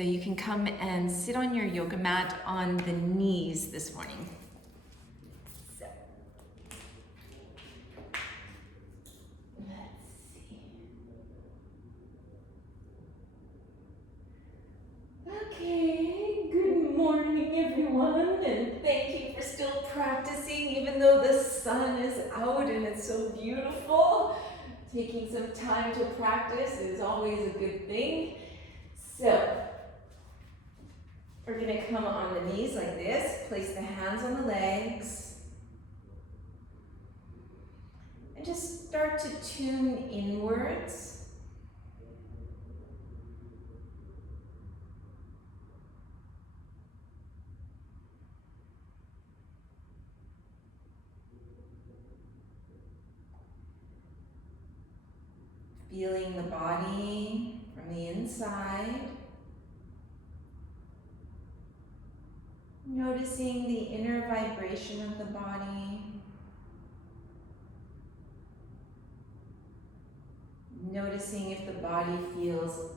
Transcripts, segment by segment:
So you can come and sit on your yoga mat on the knees this morning. So, let's see. Okay, good morning everyone, and thank you for still practicing even though the sun is out and it's so beautiful. Taking some time to practice is always a good thing. So, we're going to come on the knees like this, place the hands on the legs, and just start to tune inwards. Feeling the body from the inside. Noticing the inner vibration of the body. Noticing if the body feels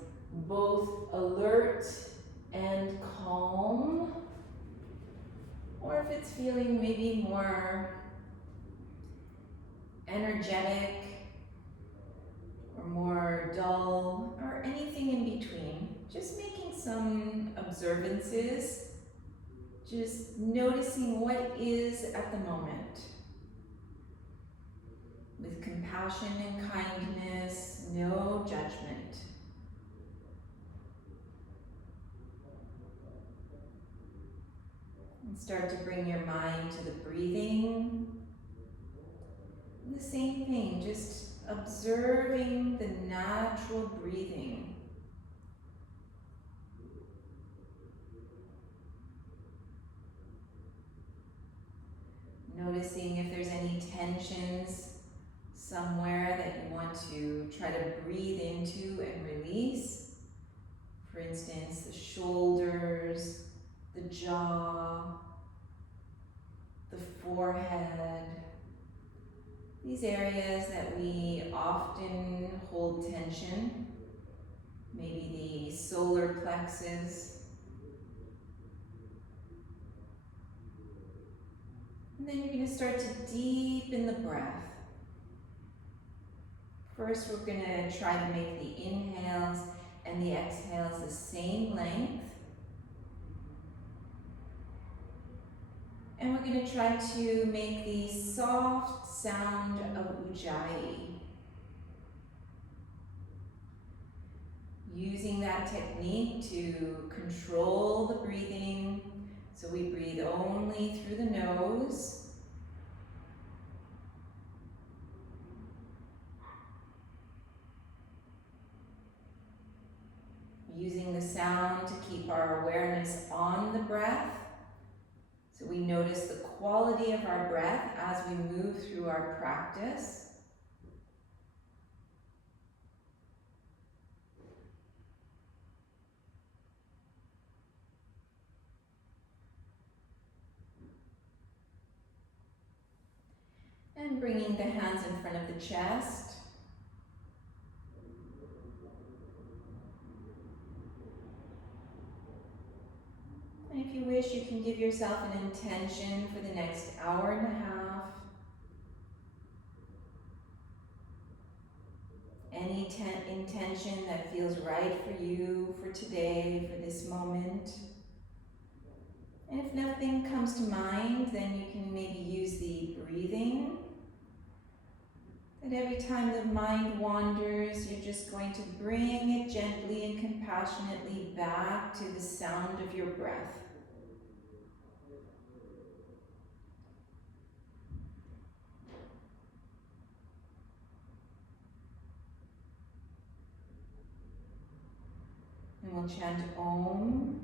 both alert and calm, or if it's feeling maybe more energetic or more dull, or anything in between. Just making some observances. Just noticing what is at the moment. With compassion and kindness, no judgment. And start to bring your mind to the breathing. And the same thing, just observing the natural breathing. Noticing if there's any tensions somewhere that you want to try to breathe into and release. For instance, the shoulders, the jaw, the forehead. These areas that we often hold tension. Maybe the solar plexus. And then you're going to start to deepen the breath. First, we're going to try to make the inhales and the exhales the same length. And we're going to try to make the soft sound of Ujjayi. Using that technique to control the breathing. So we breathe only through the nose. Using the sound to keep our awareness on the breath. So we notice the quality of our breath as we move through our practice. And bringing the hands in front of the chest. And if you wish, you can give yourself an intention for the next hour and a half. Any intention that feels right for you for today, for this moment. And if nothing comes to mind, then you can maybe use the breathing. That every time the mind wanders, you're just going to bring it gently and compassionately back to the sound of your breath. And we'll chant Om.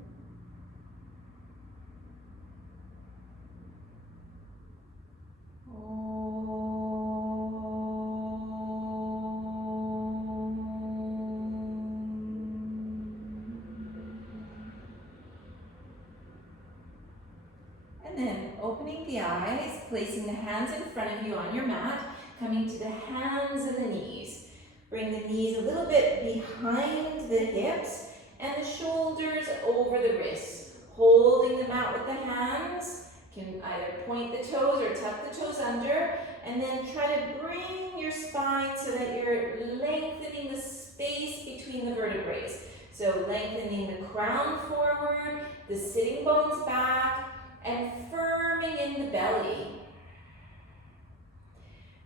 And then opening the eyes, placing the hands in front of you on your mat, coming to the hands and the knees. Bring the knees a little bit behind the hips and the shoulders over the wrists, holding them out with the hands. You can either point the toes or tuck the toes under, and then try to bring your spine so that you're lengthening the space between the vertebrae. So lengthening the crown forward, the sitting bones back, and firming in the belly.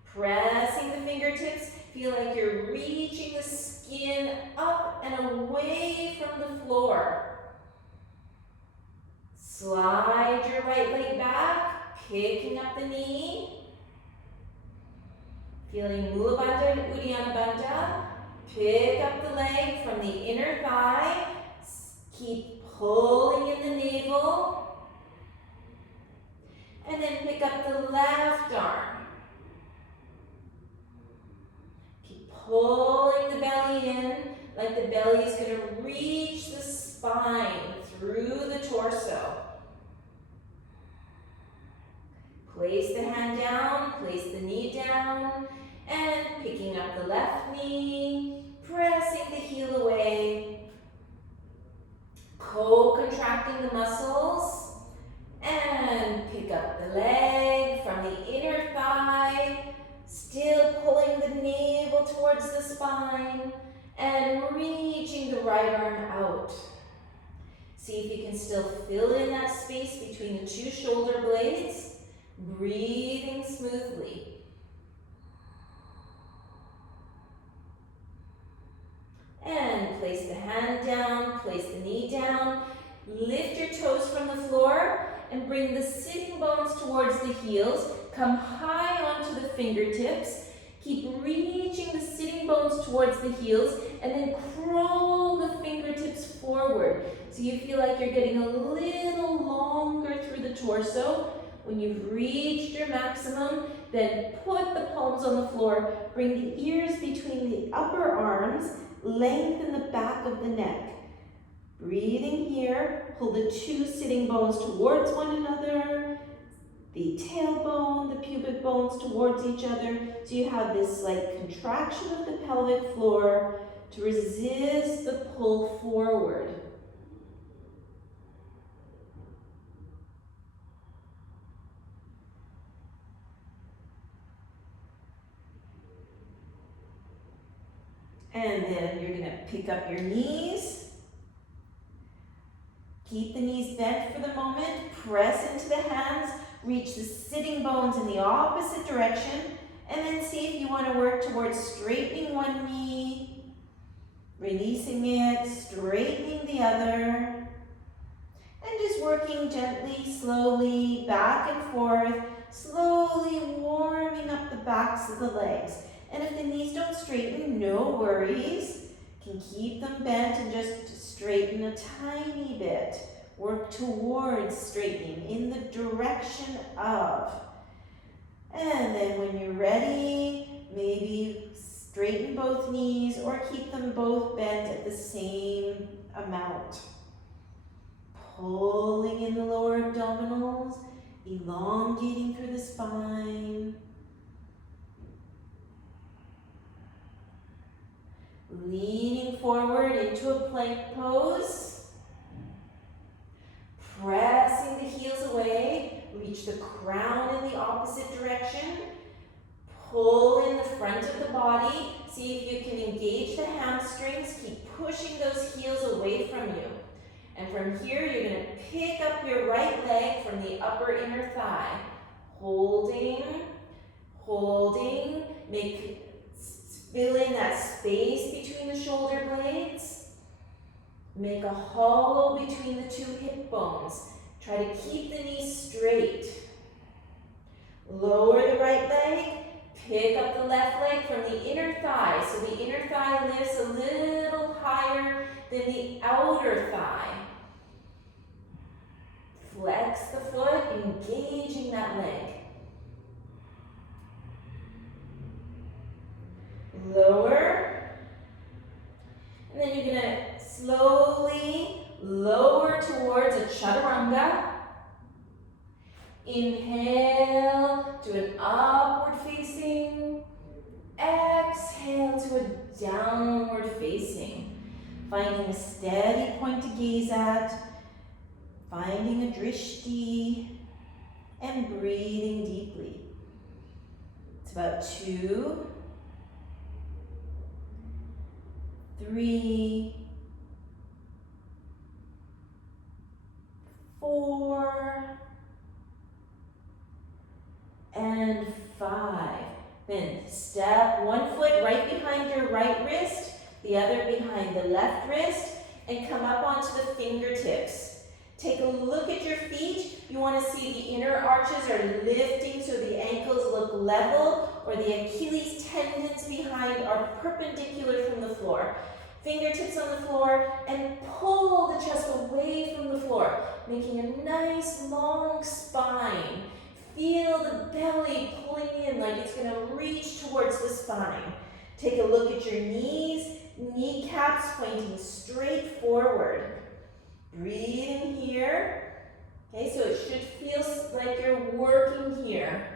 Pressing the fingertips, feel like you're reaching the skin up and away from the floor. Slide your right leg back, picking up the knee. Feeling Mula Bandha and Uddiyana Bandha. Pick up the leg from the inner thigh. Keep pulling in the navel. And then pick up the left arm. Keep pulling the belly in, like the belly is going to reach the spine through the torso. Place the hand down, place the knee down, and picking up the left knee, pressing the heel away, co-contracting the muscles, and pick up the leg from the inner thigh, still pulling the navel towards the spine, and reaching the right arm out. See if you can still fill in that space between the two shoulder blades, breathing smoothly. And place the hand down, place the knee down, lift your toes from the floor, and bring the sitting bones towards the heels. Come high onto the fingertips. Keep reaching the sitting bones towards the heels, and then crawl the fingertips forward. So you feel like you're getting a little longer through the torso. When you've reached your maximum, then put the palms on the floor, bring the ears between the upper arms, lengthen the back of the neck. Breathing here, pull the two sitting bones towards one another, the tailbone, the pubic bones towards each other, so you have this like contraction of the pelvic floor to resist the pull forward. And then you're going to pick up your knees. Keep the knees bent for the moment. Press into the hands. Reach the sitting bones in the opposite direction. And then see if you want to work towards straightening one knee, releasing it, straightening the other. And just working gently, slowly, back and forth, slowly warming up the backs of the legs. And if the knees don't straighten, no worries. You can keep them bent and just straighten a tiny bit. Work towards straightening in the direction of. And then when you're ready, maybe straighten both knees or keep them both bent at the same amount. Pulling in the lower abdominals, elongating through the spine. Leaning forward into a plank pose. Pressing the heels away. Reach the crown in the opposite direction. Pull in the front of the body. See if you can engage the hamstrings. Keep pushing those heels away from you. And from here, you're going to pick up your right leg from the upper inner thigh. Holding, holding. Fill in that space between the shoulder blades. Make a hollow between the two hip bones. Try to keep the knees straight. Lower the right leg. Pick up the left leg from the inner thigh. So the inner thigh lifts a little higher than the outer thigh. Flex the foot, engaging that leg. Lower. And then you're going to slowly lower towards a Chaturanga. Inhale to an upward facing. Exhale to a downward facing. Finding a steady point to gaze at, finding a drishti, and breathing deeply. It's about 2, 3, 4, and 5. Then step one foot right behind your right wrist, the other behind the left wrist, and come up onto the fingertips. Take a look at your feet. You want to see the inner arches are lifting so the ankles look level, or the Achilles tendons behind are perpendicular from the floor. Fingertips on the floor, and pull the chest away from the floor, making a nice long spine. Feel the belly pulling in like it's going to reach towards the spine. Take a look at your knees, kneecaps pointing straight forward. Breathe in here. Okay, so it should feel like you're working here,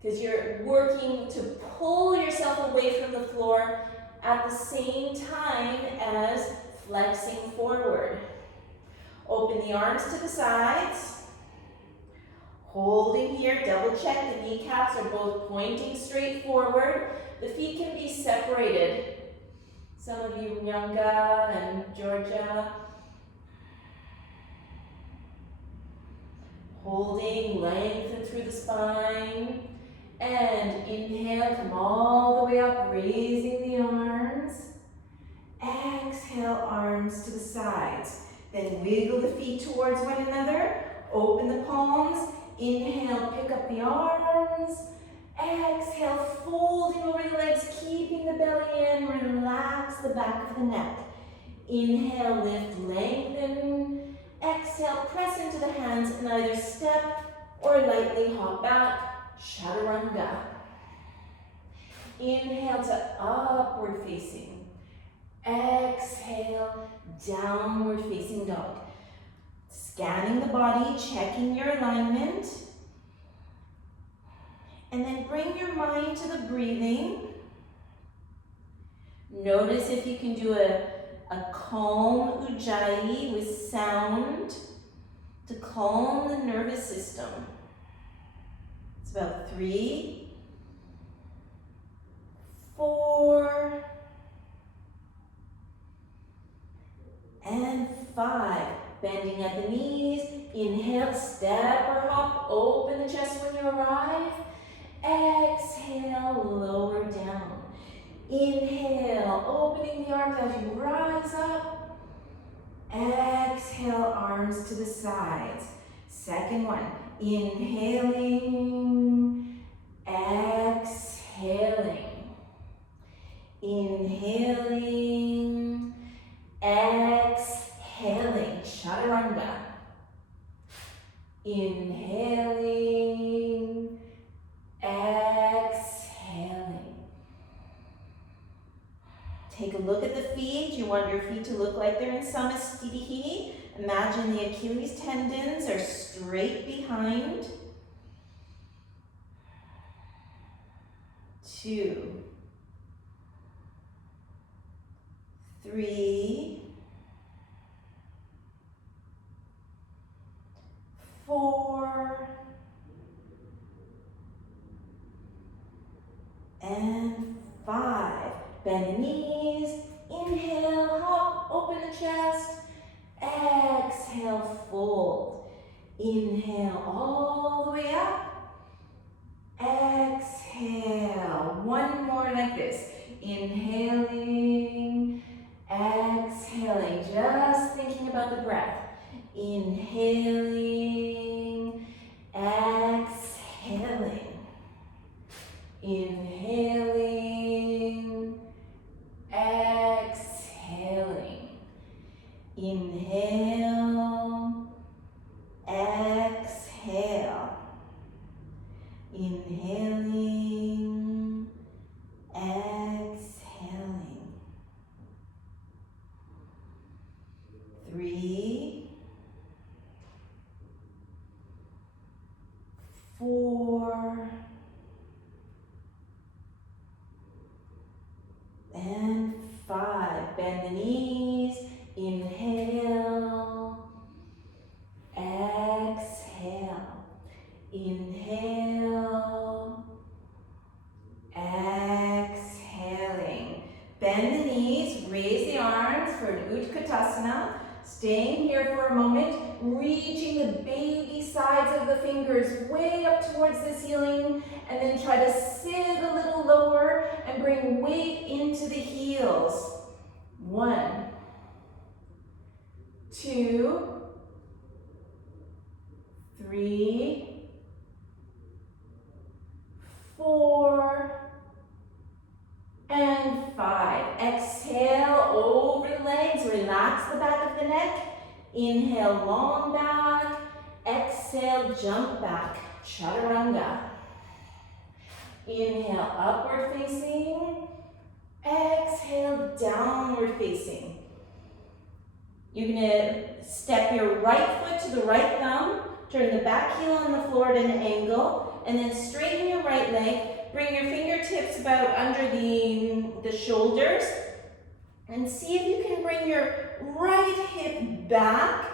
because you're working to pull yourself away from the floor at the same time as flexing forward. Open the arms to the sides. Holding here, double check the kneecaps are both pointing straight forward. The feet can be separated. Some of you, Nyanga and Georgia. Holding, lengthen through the spine. And inhale, come all the way up, raising the arms. Exhale, arms to the sides. Then wiggle the feet towards one another. Open the palms. Inhale, pick up the arms. Exhale, folding over the legs, keeping the belly in. Relax the back of the neck. Inhale, lift, lengthen. Exhale, press into the hands and either step or lightly hop back. Chaturanga. Inhale to upward facing. Exhale, downward facing dog. Scanning the body, checking your alignment. And then bring your mind to the breathing. Notice if you can do a calm ujjayi with sound to calm the nervous system. It's about 3, 4, and 5. Bending at the knees. Inhale, step or hop. Open the chest when you arrive. Exhale, lower down. Inhale, opening the arms as you rise up. Exhale, arms to the sides. Second one. Inhaling. Exhaling. Inhaling. Exhaling. Chaturanga. Inhaling. Exhaling. Take a look at the feet. You want your feet to look like they're in samasthiti. Imagine the Achilles tendons are straight behind. 2, 3, 4, and 5. Bend the knees. Inhale, hop, open the chest. Exhale, fold. Inhale all the way up. Exhale. One more like this. Inhaling, exhaling. Just thinking about the breath. Inhaling, exhaling. Inhaling, exhaling. Inhale, exhale. Inhaling, exhaling. 3, 4, and 5. Bend the knees. Staying here for a moment, reaching the baby sides of the fingers way up towards the ceiling, and then try to sit a little lower and bring weight into the heels. 1, 2, 3, 4, and 5. Exhale over the legs, relax the back of the neck. Inhale, long back. Exhale, jump back, Chaturanga. Inhale, upward facing. Exhale, downward facing. You're gonna step your right foot to the right thumb, turn the back heel on the floor at an angle, and then straighten your right leg. Bring your fingertips about under the shoulders, and see if you can bring your right hip back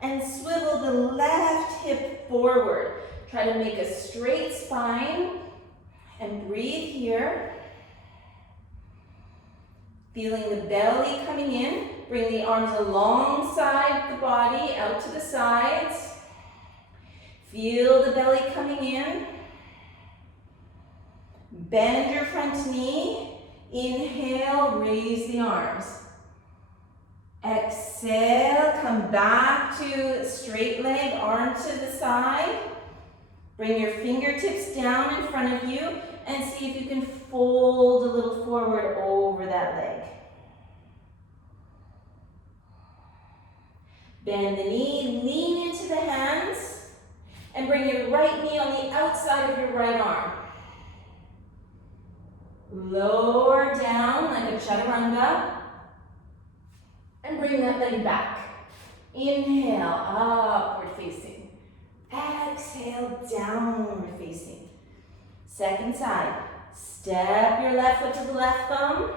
and swivel the left hip forward. Try to make a straight spine and breathe here. Feeling the belly coming in. Bring the arms alongside the body, out to the sides. Feel the belly coming in. Bend your front knee. Inhale, raise the arms. Exhale, come back to straight leg, arm to the side. Bring your fingertips down in front of you and see if you can fold a little forward over that leg. Bend the knee, lean into the hands, and bring your right knee on the outside of your right arm. Lower down like a Chaturanga, and bring that leg back. Inhale, upward facing. Exhale, downward facing. Second side. Step your left foot to the left thumb.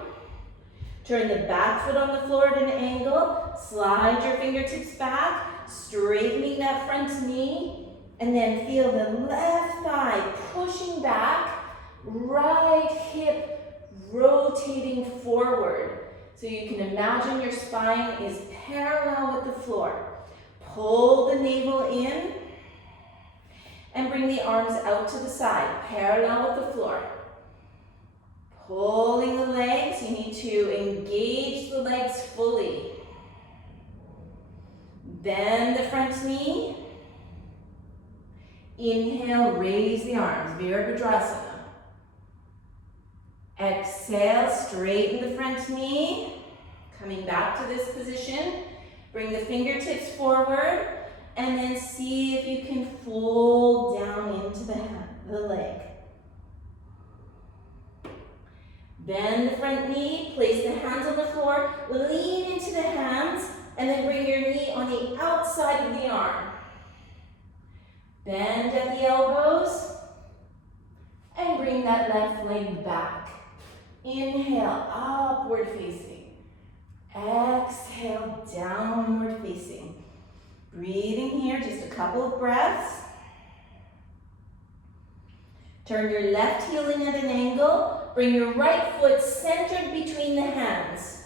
Turn the back foot on the floor at an angle. Slide your fingertips back, straightening that front knee, and then feel the left thigh pushing back. Right hip rotating forward. So you can imagine your spine is parallel with the floor. Pull the navel in and bring the arms out to the side, parallel with the floor. Pulling the legs, you need to engage the legs fully. Bend the front knee. Inhale, raise the arms, Virabhadrasana. Exhale, straighten the front knee. Coming back to this position. Bring the fingertips forward and then see if you can fold down into the leg. Bend the front knee, place the hands on the floor, lean into the hands, and then bring your knee on the outside of the arm. Bend at the elbows, and bring that left leg back. Inhale, upward facing. Exhale, downward facing. Breathing here, just a couple of breaths. Turn your left heel in at an angle. Bring your right foot centered between the hands.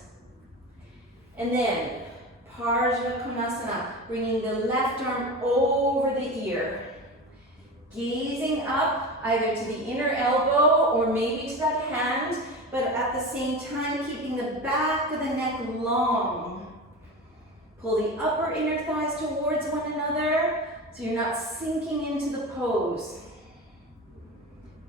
And then, Parsva Konasana, bringing the left arm over the ear. Gazing up, either to the inner elbow or maybe to that hand, but at the same time, keeping the back of the neck long. Pull the upper inner thighs towards one another, so you're not sinking into the pose.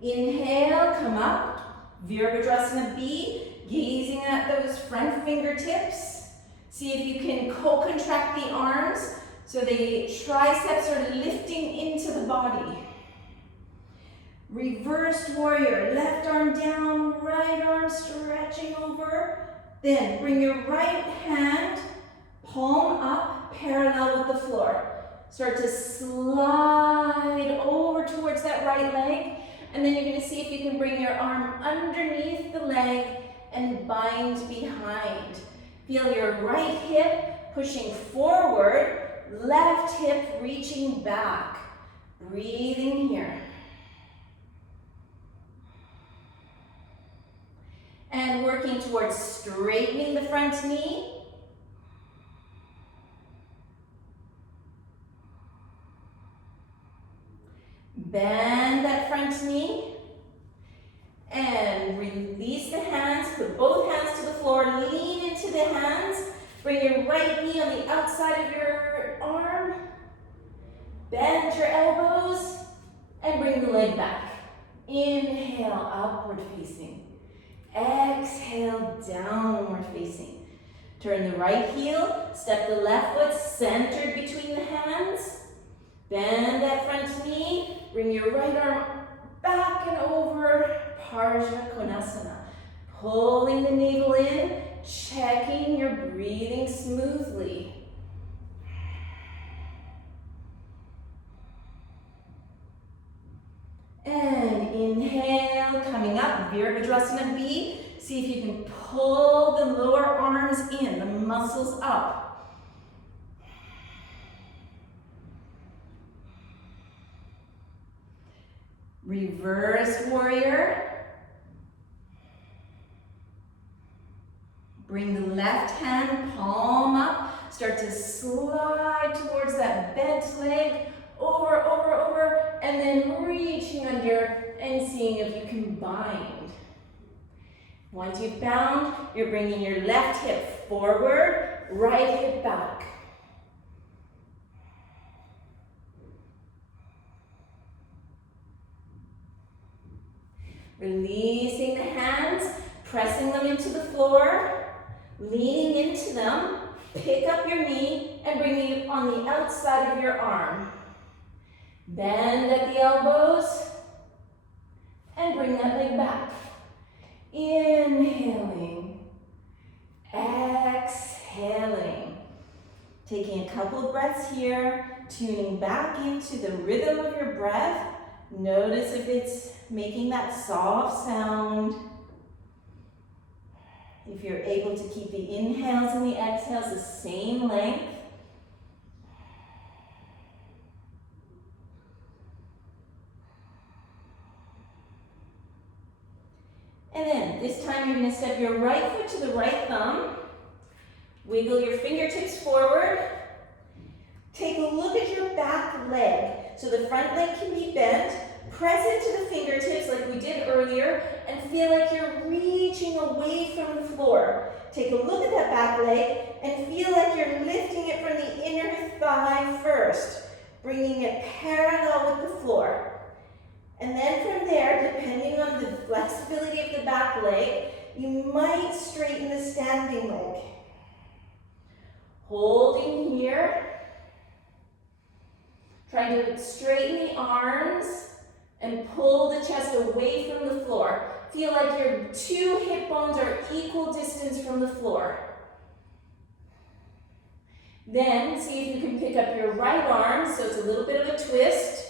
Inhale, come up, Virabhadrasana B, gazing at those front fingertips. See if you can co-contract the arms, so the triceps are lifting into the body. Reversed warrior, left arm down, right arm stretching over. Then bring your right hand, palm up, parallel with the floor. Start to slide over towards that right leg. And then you're going to see if you can bring your arm underneath the leg and bind behind. Feel your right hip pushing forward, left hip reaching back. Breathing here. And working towards straightening the front knee. Bend that front knee. And release the hands. Put both hands to the floor. Lean into the hands. Bring your right knee on the outside of your arm. Bend your elbows. And bring the leg back. Inhale, upward facing. Exhale, downward facing. Turn the right heel. Step the left foot centered between the hands. Bend that front knee. Bring your right arm back and over. Parsha Konasana. Pulling the navel in. Checking your breathing smoothly. And inhale, coming up, Virabhadrasana B. See if you can pull the lower arms in, the muscles up. Reverse warrior. Bring the left hand, palm up. Start to slide towards that bent leg. Over, over, over, and then reaching under and seeing if you can bind. Once you've bound, you're bringing your left hip forward, right hip back. Releasing the hands, pressing them into the floor, leaning into them, pick up your knee and bring it on the outside of your arm. Bend at the elbows and bring that leg back. Inhaling, exhaling. Taking a couple of breaths here, tuning back into the rhythm of your breath. Notice if it's making that soft sound. If you're able to keep the inhales and the exhales the same length. And then, this time you're going to step your right foot to the right thumb. Wiggle your fingertips forward. Take a look at your back leg. So the front leg can be bent. Press into the fingertips like we did earlier and feel like you're reaching away from the floor. Take a look at that back leg and feel like you're lifting it from the inner thigh first, bringing it parallel with the floor. And then from there, depending on the flexibility of the back leg, you might straighten the standing leg. Holding here. Trying to straighten the arms and pull the chest away from the floor. Feel like your two hip bones are equal distance from the floor. Then see if you can pick up your right arm, so it's a little bit of a twist.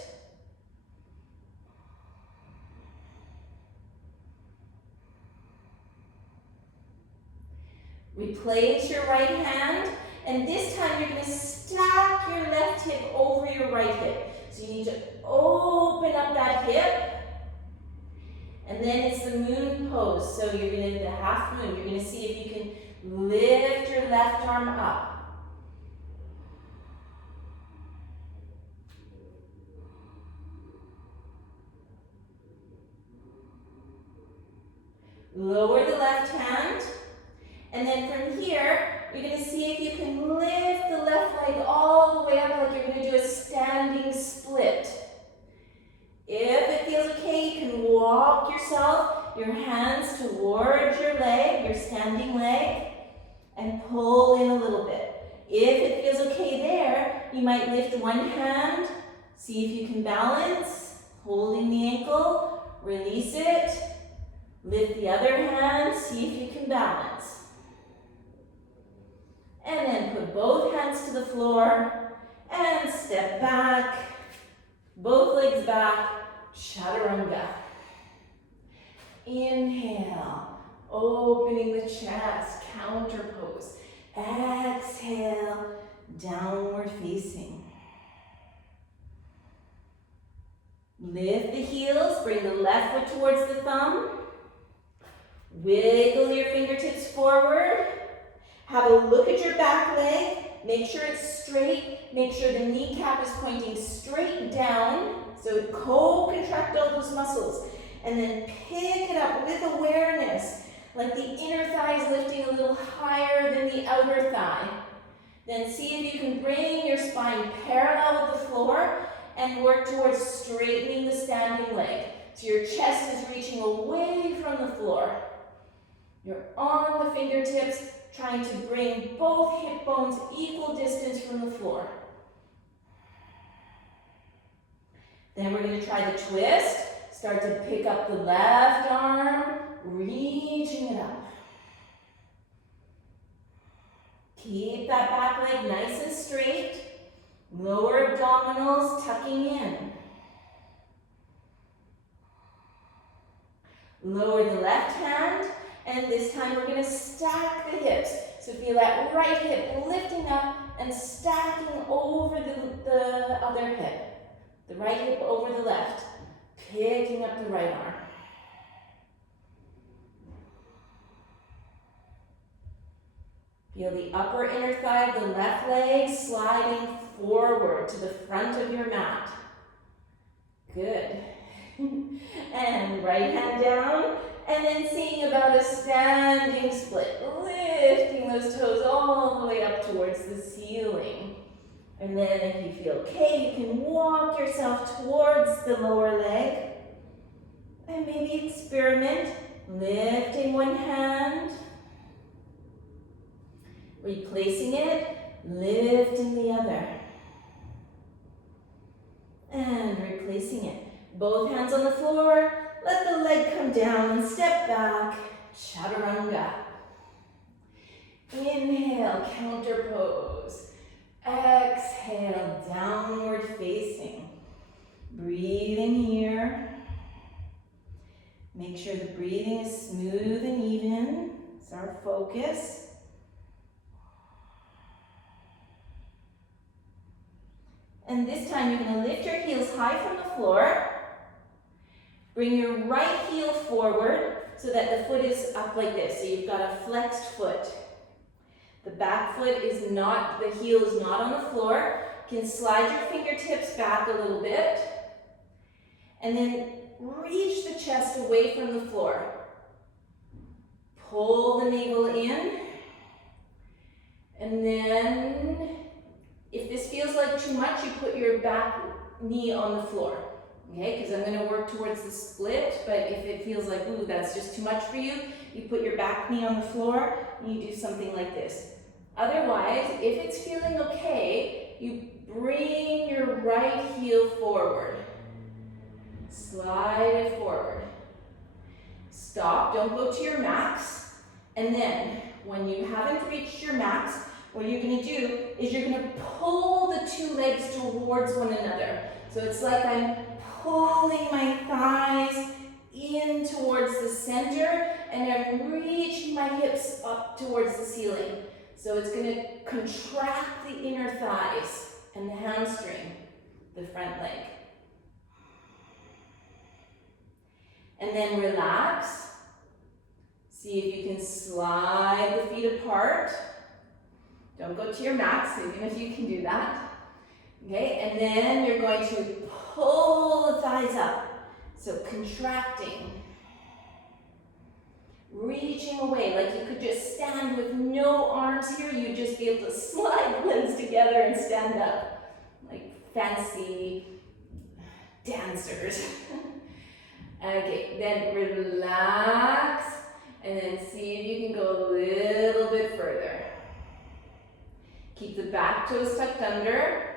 Replace your right hand, and this time you're going to stack your left hip over your right hip. So you need to open up that hip, and then it's the moon pose. So you're going to, the half moon, you're going to see if you can lift your left arm up. Lower the left hand. And then from here, you're going to see if you can lift the left leg all the way up like you're going to do a standing split. If it feels okay, you can walk yourself, your hands towards your leg, your standing leg, and pull in a little bit. If it feels okay there, you might lift one hand, see if you can balance, holding the ankle, release it, lift the other hand, see if you can balance. And then put both hands to the floor and step back, both legs back, Chaturanga. Inhale, opening the chest, counter pose. Exhale, downward facing. Lift the heels, bring the left foot towards the thumb. Wiggle your fingertips forward. Have a look at your back leg. Make sure it's straight. Make sure the kneecap is pointing straight down. So co-contract all those muscles. And then pick it up with awareness, like the inner thigh is lifting a little higher than the outer thigh. Then see if you can bring your spine parallel with the floor and work towards straightening the standing leg. So your chest is reaching away from the floor. You're on the fingertips, trying to bring both hip bones equal distance from the floor. Then we're going to try the twist. Start to pick up the left arm, reaching it up. Keep that back leg nice and straight. Lower abdominals tucking in. Lower the left hand, and this time we're going to stack the hips. So feel that right hip lifting up and stacking over the other hip. The right hip over the left. Picking up the right arm. Feel the upper inner thigh of the left leg sliding forward to the front of your mat. Good. And right hand down, and then seeing about a standing split. Lifting those toes all the way up towards the ceiling. And then if you feel okay, you can walk yourself towards the lower leg. And maybe experiment lifting one hand, replacing it, lifting the other. And replacing it. Both hands on the floor, let the leg come down and step back, Chaturanga. Inhale, counter pose. Exhale, downward facing. Breathe in here. Make sure the breathing is smooth and even. It's our focus. And this time you're going to lift your heels high from the floor. Bring your right heel forward so that the foot is up like this. So you've got a flexed foot. The back foot is not, the heel is not on the floor. You can slide your fingertips back a little bit. And then reach the chest away from the floor. Pull the navel in. And then, if this feels like too much, you put your back knee on the floor. Okay, because I'm going to work towards the split, but if it feels like, ooh, that's just too much for you, you put your back knee on the floor and you do something like this. Otherwise, if it's feeling okay, you bring your right heel forward. Slide it forward. Stop, don't go to your max. And then, when you haven't reached your max, what you're going to do is you're going to pull the two legs towards one another. So it's like I'm pulling my thighs in towards the center and I'm reaching my hips up towards the ceiling. So it's going to contract the inner thighs and the hamstring, the front leg. And then relax. See if you can slide the feet apart. Don't go to your max, even if you can do that. Okay, and then you're going to pull the thighs up. So contracting. Reaching away, like you could just stand with no arms here. You'd just be able to slide the limbs together and stand up. Like fancy dancers. Okay, then relax. And then see if you can go a little bit further. Keep the back toes tucked under.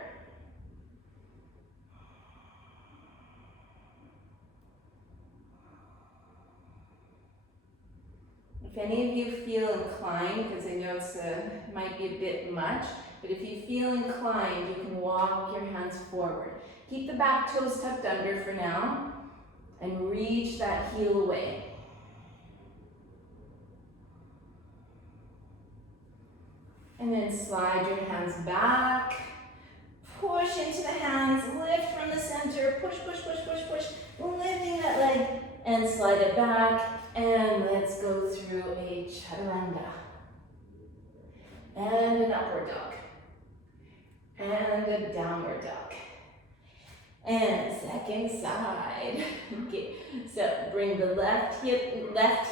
If any of you feel inclined, because I know it might be a bit much, but if you feel inclined, you can walk your hands forward. Keep the back toes tucked under for now, and reach that heel away. And then slide your hands back, push into the hands, lift from the center, push, push, push, push, push, lifting that leg, and slide it back, and let's go through a Chaturanga. And an upward dog. And a downward dog. And second side. Okay, so bring the left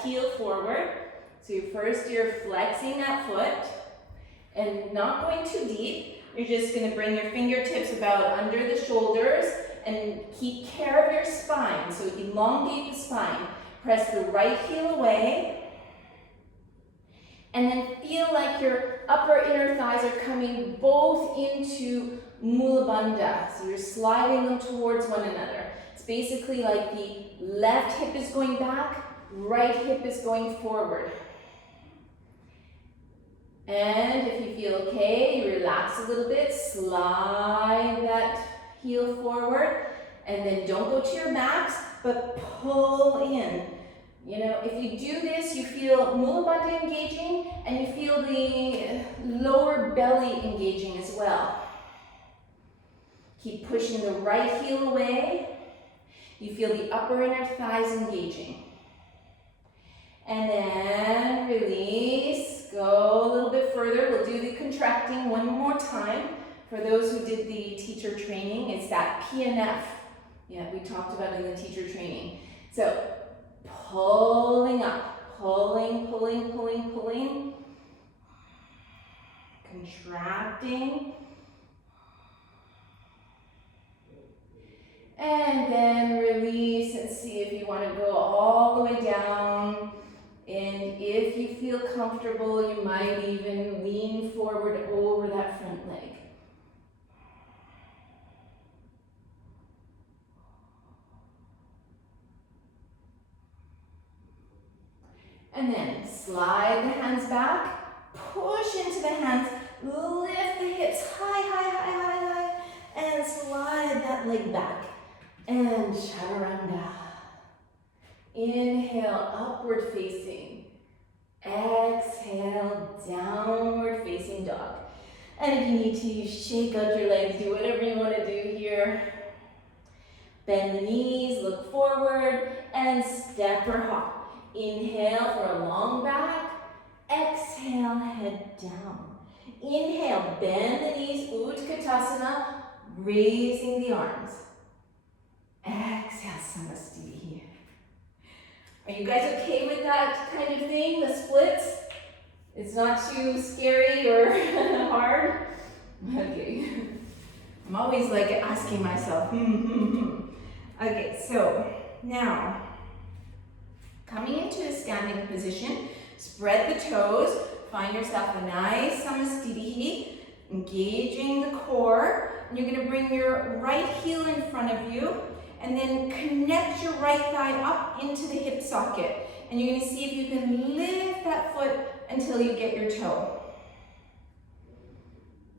heel forward. So you're flexing that foot and not going too deep. You're just going to bring your fingertips about under the shoulders and keep care of your spine. So elongate the spine. Press the right heel away. And then feel like your upper inner thighs are coming both into Mula Bandha. So you're sliding them towards one another. It's basically like the left hip is going back, right hip is going forward. And if you feel okay, you relax a little bit, slide that heel forward, and then don't go to your max, but pull in. You know, if you do this, you feel Mula Bandha engaging, and you feel the lower belly engaging as well. Keep pushing the right heel away. You feel the upper inner thighs engaging. And then release, go a little bit further. We'll do the contracting one more time. For those who did the teacher training, it's that PNF. Yeah, we talked about it in the teacher training. So, pulling up, pulling, pulling, pulling, pulling. Contracting. And then release and see if you want to go all the way down. And if you feel comfortable, you might even lean forward over that front leg. And then slide the hands back, push into the hands, lift the hips high, high, high, high, high, and slide that leg back. And Chaturanga. Inhale, upward facing. Exhale, downward facing dog. And if you need to, you shake out your legs, do whatever you want to do here. Bend the knees, look forward, and step or hop. Inhale for a long back. Exhale, head down. Inhale, bend the knees, Utkatasana, raising the arms. Exhale, Samastiti. Are you guys okay with that kind of thing, the splits? It's not too scary or hard? Okay. I'm always like asking myself, Okay, so now, coming into a standing position, spread the toes, find yourself a nice Samastiti, engaging the core. And you're going to bring your right heel in front of you, and then connect your right thigh up into the hip socket. And you're going to see if you can lift that foot until you get your toe.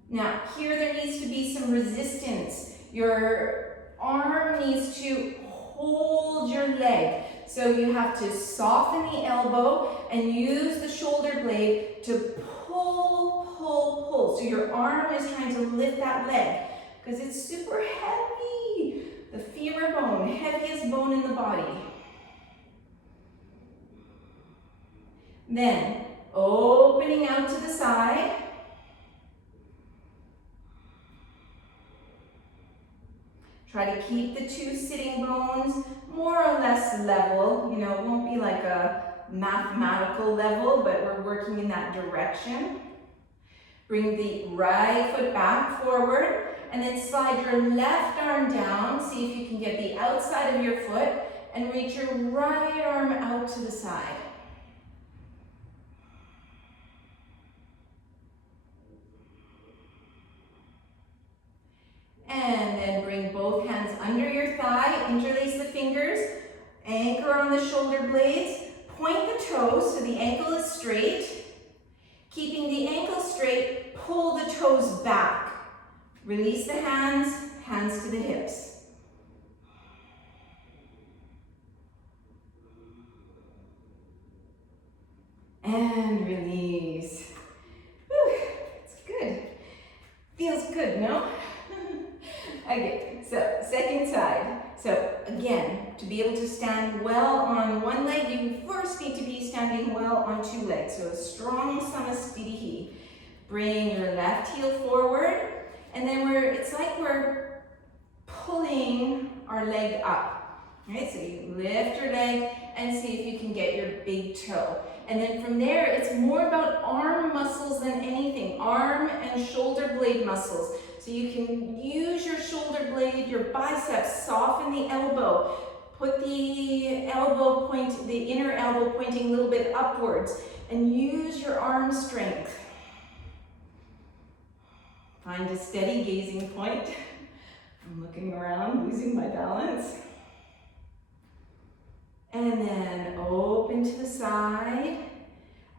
Now, here there needs to be some resistance. Your arm needs to hold your leg. So you have to soften the elbow and use the shoulder blade to pull, pull, pull. So your arm is trying to lift that leg because it's super heavy. The femur bone, heaviest bone in the body. Then, opening out to the side. Try to keep the two sitting bones more or less level. You know, it won't be like a mathematical level, but we're working in that direction. Bring the right foot back forward. And then slide your left arm down. See if you can get the outside of your foot and reach your right arm out to the side. And then bring both hands under your thigh, interlace the fingers, anchor on the shoulder blades, point the toes so the ankle is straight. Keeping the ankle straight, pull the toes back. Release the hands, hands to the hips. And release. Whew, it's good. Feels good, no? Okay, so second side. So again, to be able to stand well on one leg, you first need to be standing well on two legs. So a strong Samastiti. Bring your left heel forward. And then it's like we're pulling our leg up. Right? So you lift your leg and see if you can get your big toe. And then from there, it's more about arm muscles than anything. Arm and shoulder blade muscles. So you can use your shoulder blade, your biceps, soften the elbow. Put the elbow point, the inner elbow pointing a little bit upwards. And use your arm strength. Find a steady gazing point. I'm looking around, losing my balance. And then open to the side.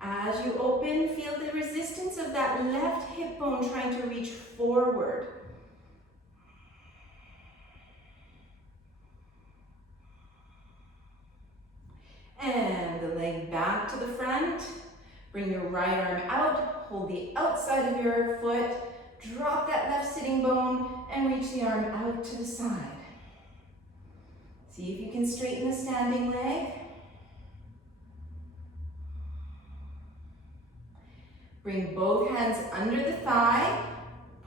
As you open, feel the resistance of that left hip bone trying to reach forward. And the leg back to the front. Bring your right arm out, hold the outside of your foot, drop that left sitting bone, and reach the arm out to the side. See if you can straighten the standing leg. Bring both hands under the thigh,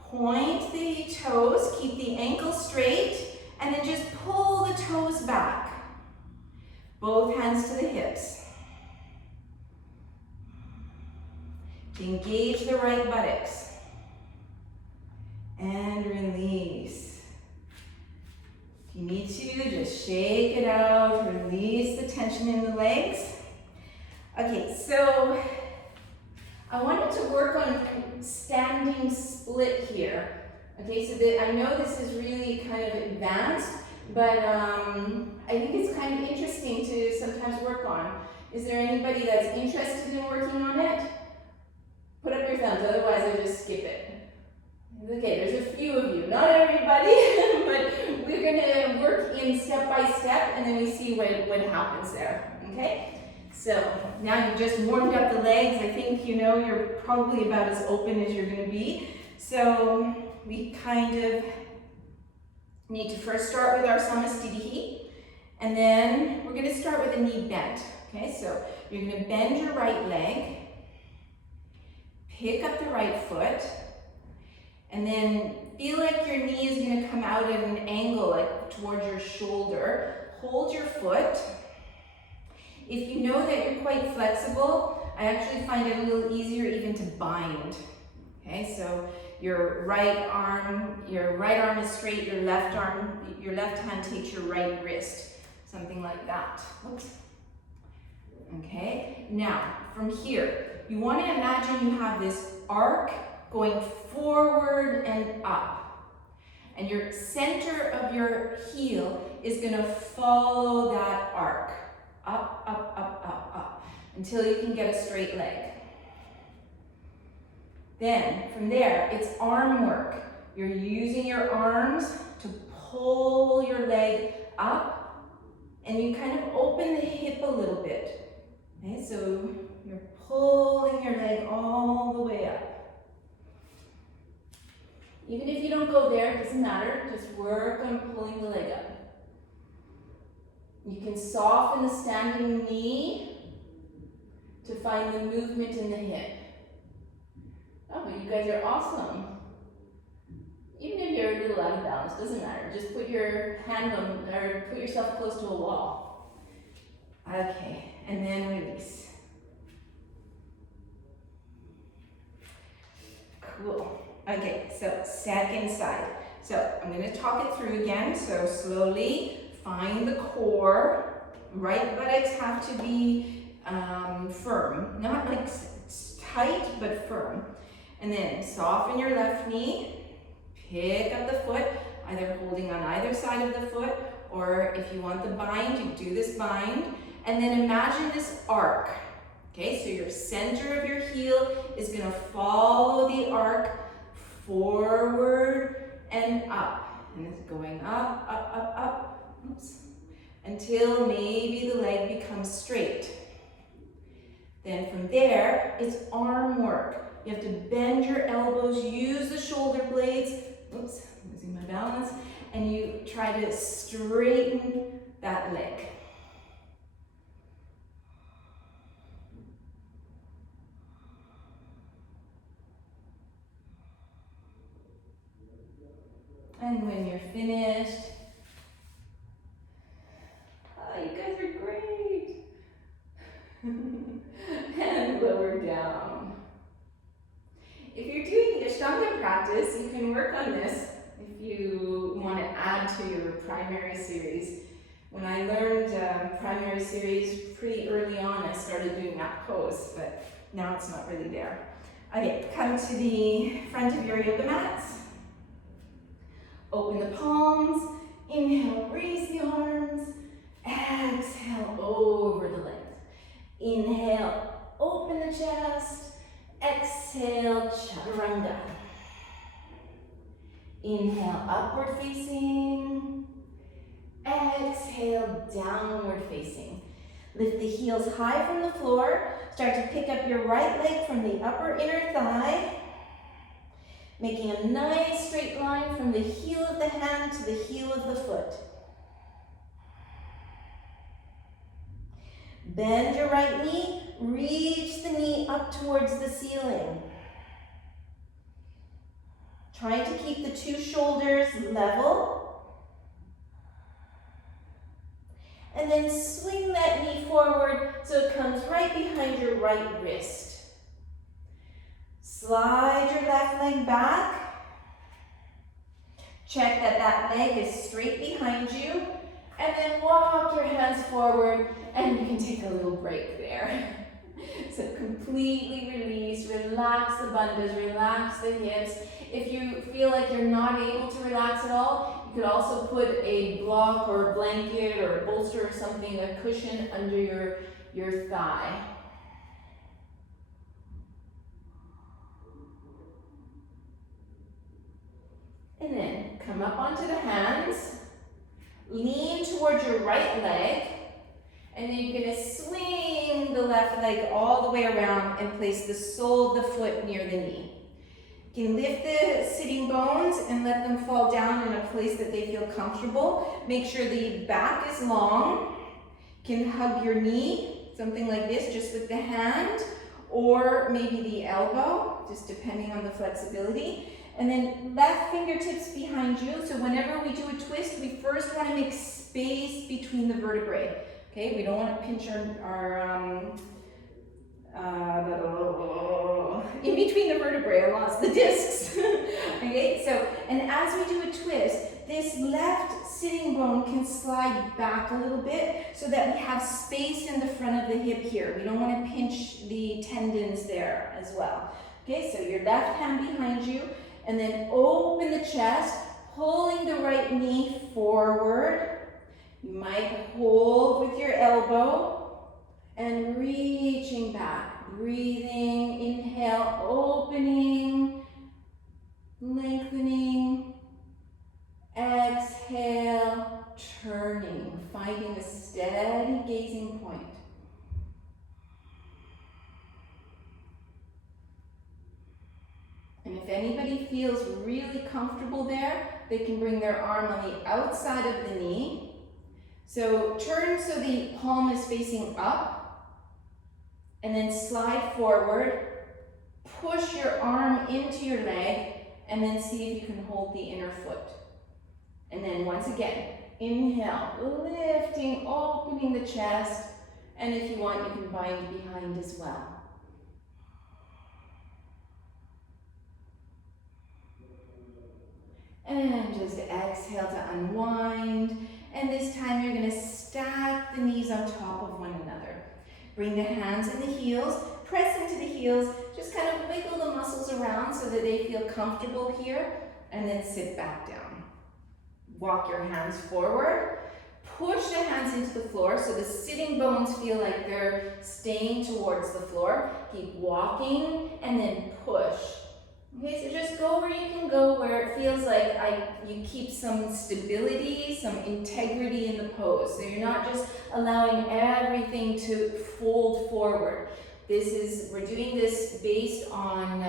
point the toes, keep the ankle straight, and then just pull the toes back. Both hands to the hips. Engage the right buttocks. And release. If you need to, just shake it out, release the tension in the legs. Okay, so I wanted to work on standing split here. Okay, so I know this is really kind of advanced, but I think it's kind of interesting to sometimes work on. Is there anybody that's interested in working on it? Put up your thumbs, otherwise I'll just skip it. Okay, there's a few of you, not everybody, but we're gonna work in step by step and then we see what happens there, okay? So now you've just warmed up the legs. I think you know you're probably about as open as you're gonna be. So we kind of need to first start with our samasthiti, and then we're gonna start with a knee bend, okay? So you're gonna bend your right leg, pick up the right foot, and then feel like your knee is going to come out at an angle, like towards your shoulder. Hold your foot. If you know that you're quite flexible, I actually find it a little easier even to bind. Okay, so your right arm is straight, your left hand takes your right wrist. Something like that. Oops. Okay, now from here, you want to imagine you have this arc going forward and up. And your center of your heel is going to follow that arc. Up, up, up, up, up. Until you can get a straight leg. Then, from there, it's arm work. You're using your arms to pull your leg up. And you kind of open the hip a little bit. Okay, so you're pulling your leg all the way up. Even if you don't go there, it doesn't matter. Just work on pulling the leg up. You can soften the standing knee to find the movement in the hip. Oh, but you guys are awesome. Even if you're a little out of balance, doesn't matter. Just put your hand on, or put yourself close to a wall. Okay, and then release. Cool. Okay, so second side. So I'm going to talk it through again. So slowly find the core. Right buttocks have to be firm. Not like tight, but firm. And then soften your left knee. Pick up the foot, either holding on either side of the foot, or if you want the bind, you do this bind. And then imagine this arc. Okay, so your center of your heel is going to follow the arc forward and up. And it's going up, up, up, up. Oops. Until maybe the leg becomes straight. Then from there, it's arm work. You have to bend your elbows, use the shoulder blades. Oops, losing my balance. And you try to straighten that leg. And when you're finished, oh, you guys are great. And lower down. If you're doing Ashtanga practice, you can work on this if you want to add to your primary series. When I learned primary series pretty early on, I started doing that pose, but now it's not really there. Okay, come to the front of your yoga mats. Open the palms. Inhale, raise the arms. Exhale, over the legs. Inhale, open the chest. Exhale, Chaturanga. Inhale, upward facing. Exhale, downward facing. Lift the heels high from the floor. Start to pick up your right leg from the upper inner thigh. Making a nice straight line from the heel of the hand to the heel of the foot. Bend your right knee, reach the knee up towards the ceiling. Trying to keep the two shoulders level. And then swing that knee forward so it comes right behind your right wrist. Slide your left leg back. Check that that leg is straight behind you. And then walk your hands forward and you can take a little break there. So completely release, relax the bandhas, relax the hips. If you feel like you're not able to relax at all, you could also put a block or a blanket or a bolster or something, a cushion under your thigh. And then come up onto the hands, lean towards your right leg, and then you're going to swing the left leg all the way around and place the sole of the foot near the knee. You can lift the sitting bones and let them fall down in a place that they feel comfortable. Make sure the back is long. You can hug your knee, something like this, just with the hand, or maybe the elbow, just depending on the flexibility. And then left fingertips behind you. So whenever we do a twist, we first want to make space between the vertebrae. Okay, we don't want to pinch our in between the vertebrae, I lost the discs. Okay, so, and as we do a twist, this left sitting bone can slide back a little bit so that we have space in the front of the hip here. We don't want to pinch the tendons there as well. Okay, so your left hand behind you, and then open the chest, pulling the right knee forward. You might hold with your elbow and reaching back, breathing, inhale, opening, lengthening, exhale, turning, finding a steady gazing point. And if anybody feels really comfortable there, they can bring their arm on the outside of the knee. So turn so the palm is facing up, and then slide forward, push your arm into your leg, and then see if you can hold the inner foot. And then once again, inhale, lifting, opening the chest, and if you want, you can bind behind as well. And just exhale to unwind. And this time you're going to stack the knees on top of one another. Bring the hands and the heels, press into the heels, just kind of wiggle the muscles around so that they feel comfortable here, and then sit back down. Walk your hands forward, push the hands into the floor so the sitting bones feel like they're staying towards the floor. Keep walking and then push. Okay, so just go where you can go, where it feels like you keep some stability, some integrity in the pose. So you're not just allowing everything to fold forward. We're doing this based on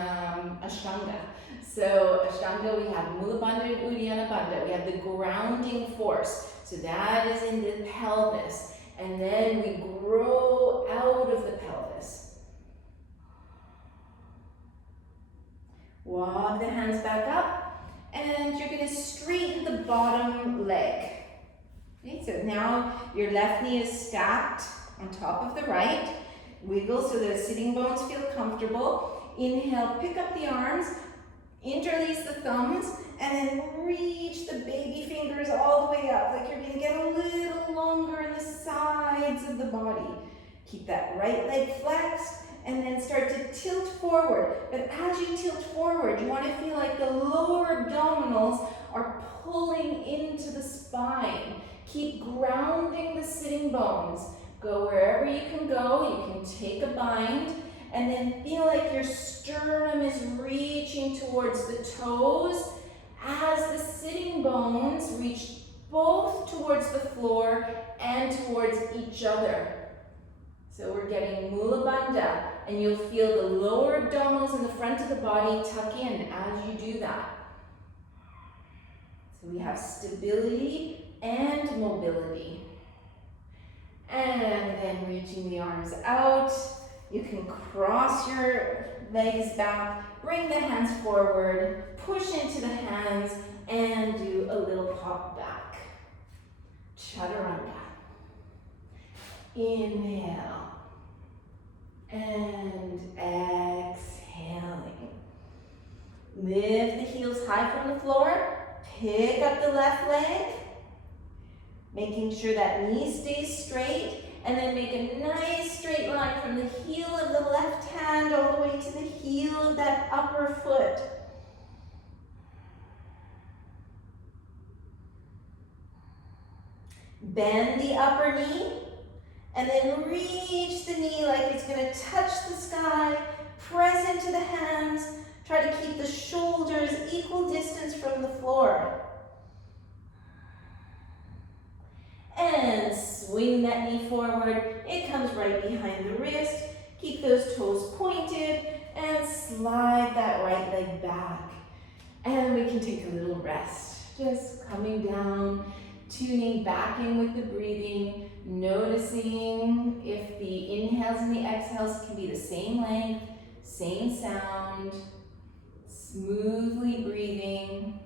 Ashtanga. So Ashtanga, we have Mula Bandha and Uddiyana Bandha. We have the grounding force. So that is in the pelvis. And then we grow out of the pelvis. Walk the hands back up, and you're going to straighten bottom leg. Okay, so now your left knee is stacked on top of the right. Wiggle so the sitting bones feel comfortable. Inhale, pick up the arms, interlace the thumbs, and then reach the baby fingers all the way up, like you're gonna get a little longer in the sides of the body. Keep that right leg flexed, and then start to tilt forward. But as you tilt forward, you wanna feel like the lower abdominals are pulling into the spine. Keep grounding the sitting bones. Go wherever you can go. You can take a bind, and then feel like your sternum is reaching towards the toes as the sitting bones reach both towards the floor and towards each other. So we're getting Mula Bandha, and you'll feel the lower abdominals in the front of the body tuck in as you do that. So we have stability and mobility. And then reaching the arms out. You can cross your legs back, bring the hands forward, push into the hands, and do a little pop back. Chaturanga. Inhale. And exhaling. Lift the heels high from the floor. Pick up the left leg. Making sure that knee stays straight. And then make a nice straight line from the heel of the left hand all the way to the heel of that upper foot. Bend the upper knee, and then reach the knee like it's gonna touch the sky. Press into the hands. Try to keep the shoulders equal distance from the floor. And swing that knee forward. It comes right behind the wrist. Keep those toes pointed and slide that right leg back. And we can take a little rest. Just coming down, tuning back in with the breathing, noticing if the inhales and the exhales can be the same length, same sound, smoothly breathing.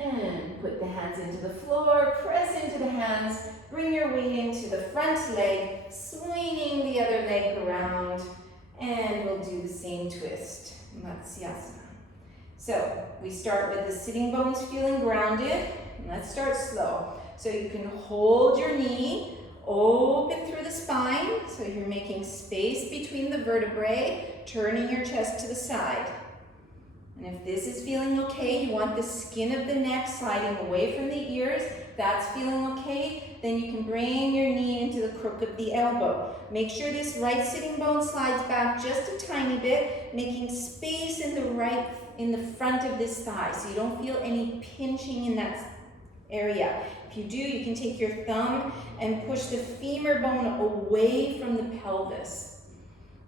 And put the hands into the floor, press into the hands, bring your weight into the front leg, swinging the other leg around, and we'll do the same twist, Matsyasana. So we start with the sitting bones feeling grounded, and let's start slow. So you can hold your knee, open through the spine, so you're making space between the vertebrae, turning your chest to the side. And if this is feeling okay, you want the skin of the neck sliding away from the ears, that's feeling okay, then you can bring your knee into the crook of the elbow. Make sure this right sitting bone slides back just a tiny bit, making space in the front of this thigh, so you don't feel any pinching in that area. If you do, you can take your thumb and push the femur bone away from the pelvis.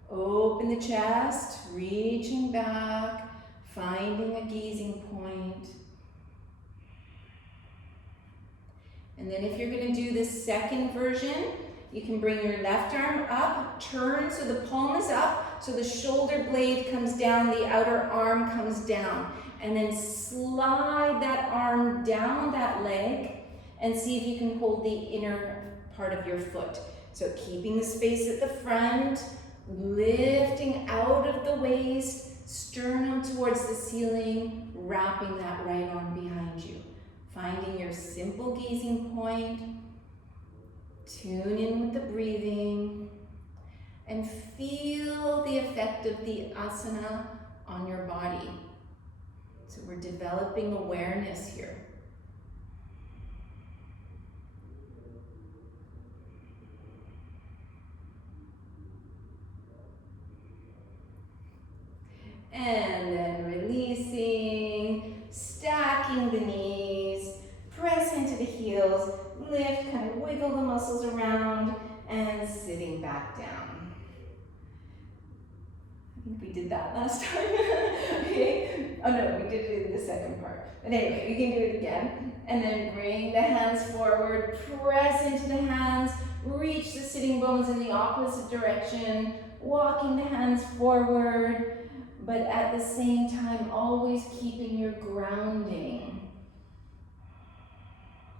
Open the chest, reaching back, finding a gazing point. And then if you're going to do this second version, you can bring your left arm up, turn so the palm is up, so the shoulder blade comes down, the outer arm comes down. And then slide that arm down that leg and see if you can hold the inner part of your foot. So keeping the space at the front, lifting out of the waist, sternum towards the ceiling, wrapping that right arm behind you. Finding your simple gazing point, tune in with the breathing, and feel the effect of the asana on your body. So we're developing awareness here. And then releasing, stacking the knees, press into the heels, lift, kind of wiggle the muscles around, and sitting back down. I think we did that last time. Okay. Oh no, we did it in the second part. But anyway, we can do it again. And then bring the hands forward, press into the hands, reach reach the sitting bones in the opposite direction, walking the hands forward, but at the same time always keeping your grounding.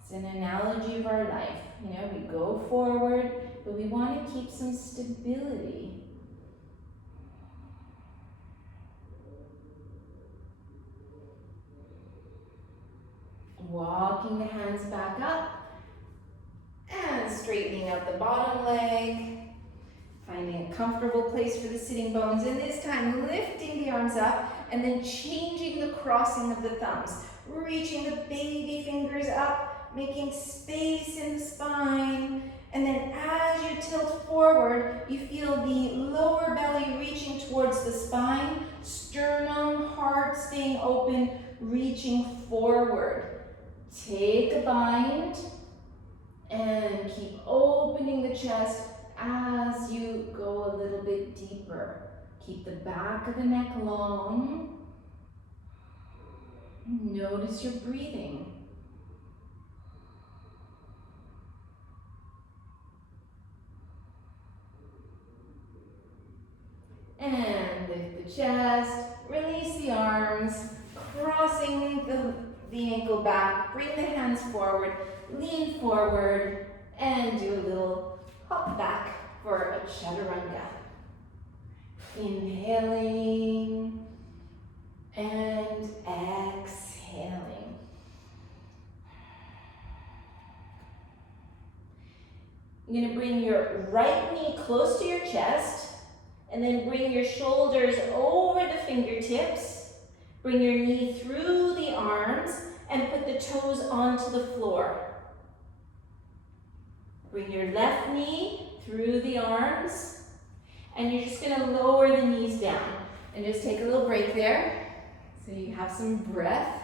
It's an analogy of our life. You know, we go forward, but we want to keep some stability. Walking the hands back up and straightening out the bottom leg. Finding a comfortable place for the sitting bones, and this time lifting the arms up and then changing the crossing of the thumbs. Reaching the baby fingers up, making space in the spine, and then as you tilt forward, you feel the lower belly reaching towards the spine, sternum, heart staying open, reaching forward. Take a bind and keep opening the chest as you go a little bit deeper. Keep the back of the neck long. Notice your breathing. And lift the chest, release the arms, crossing the ankle back, bring the hands forward, lean forward, and do a little hop back for a Chaturanga. Inhaling and exhaling. You're going to bring your right knee close to your chest, and then bring your shoulders over the fingertips. Bring your knee through the arms and put the toes onto the floor. Bring your left knee through the arms, and you're just going to lower the knees down. And just take a little break there so you have some breath.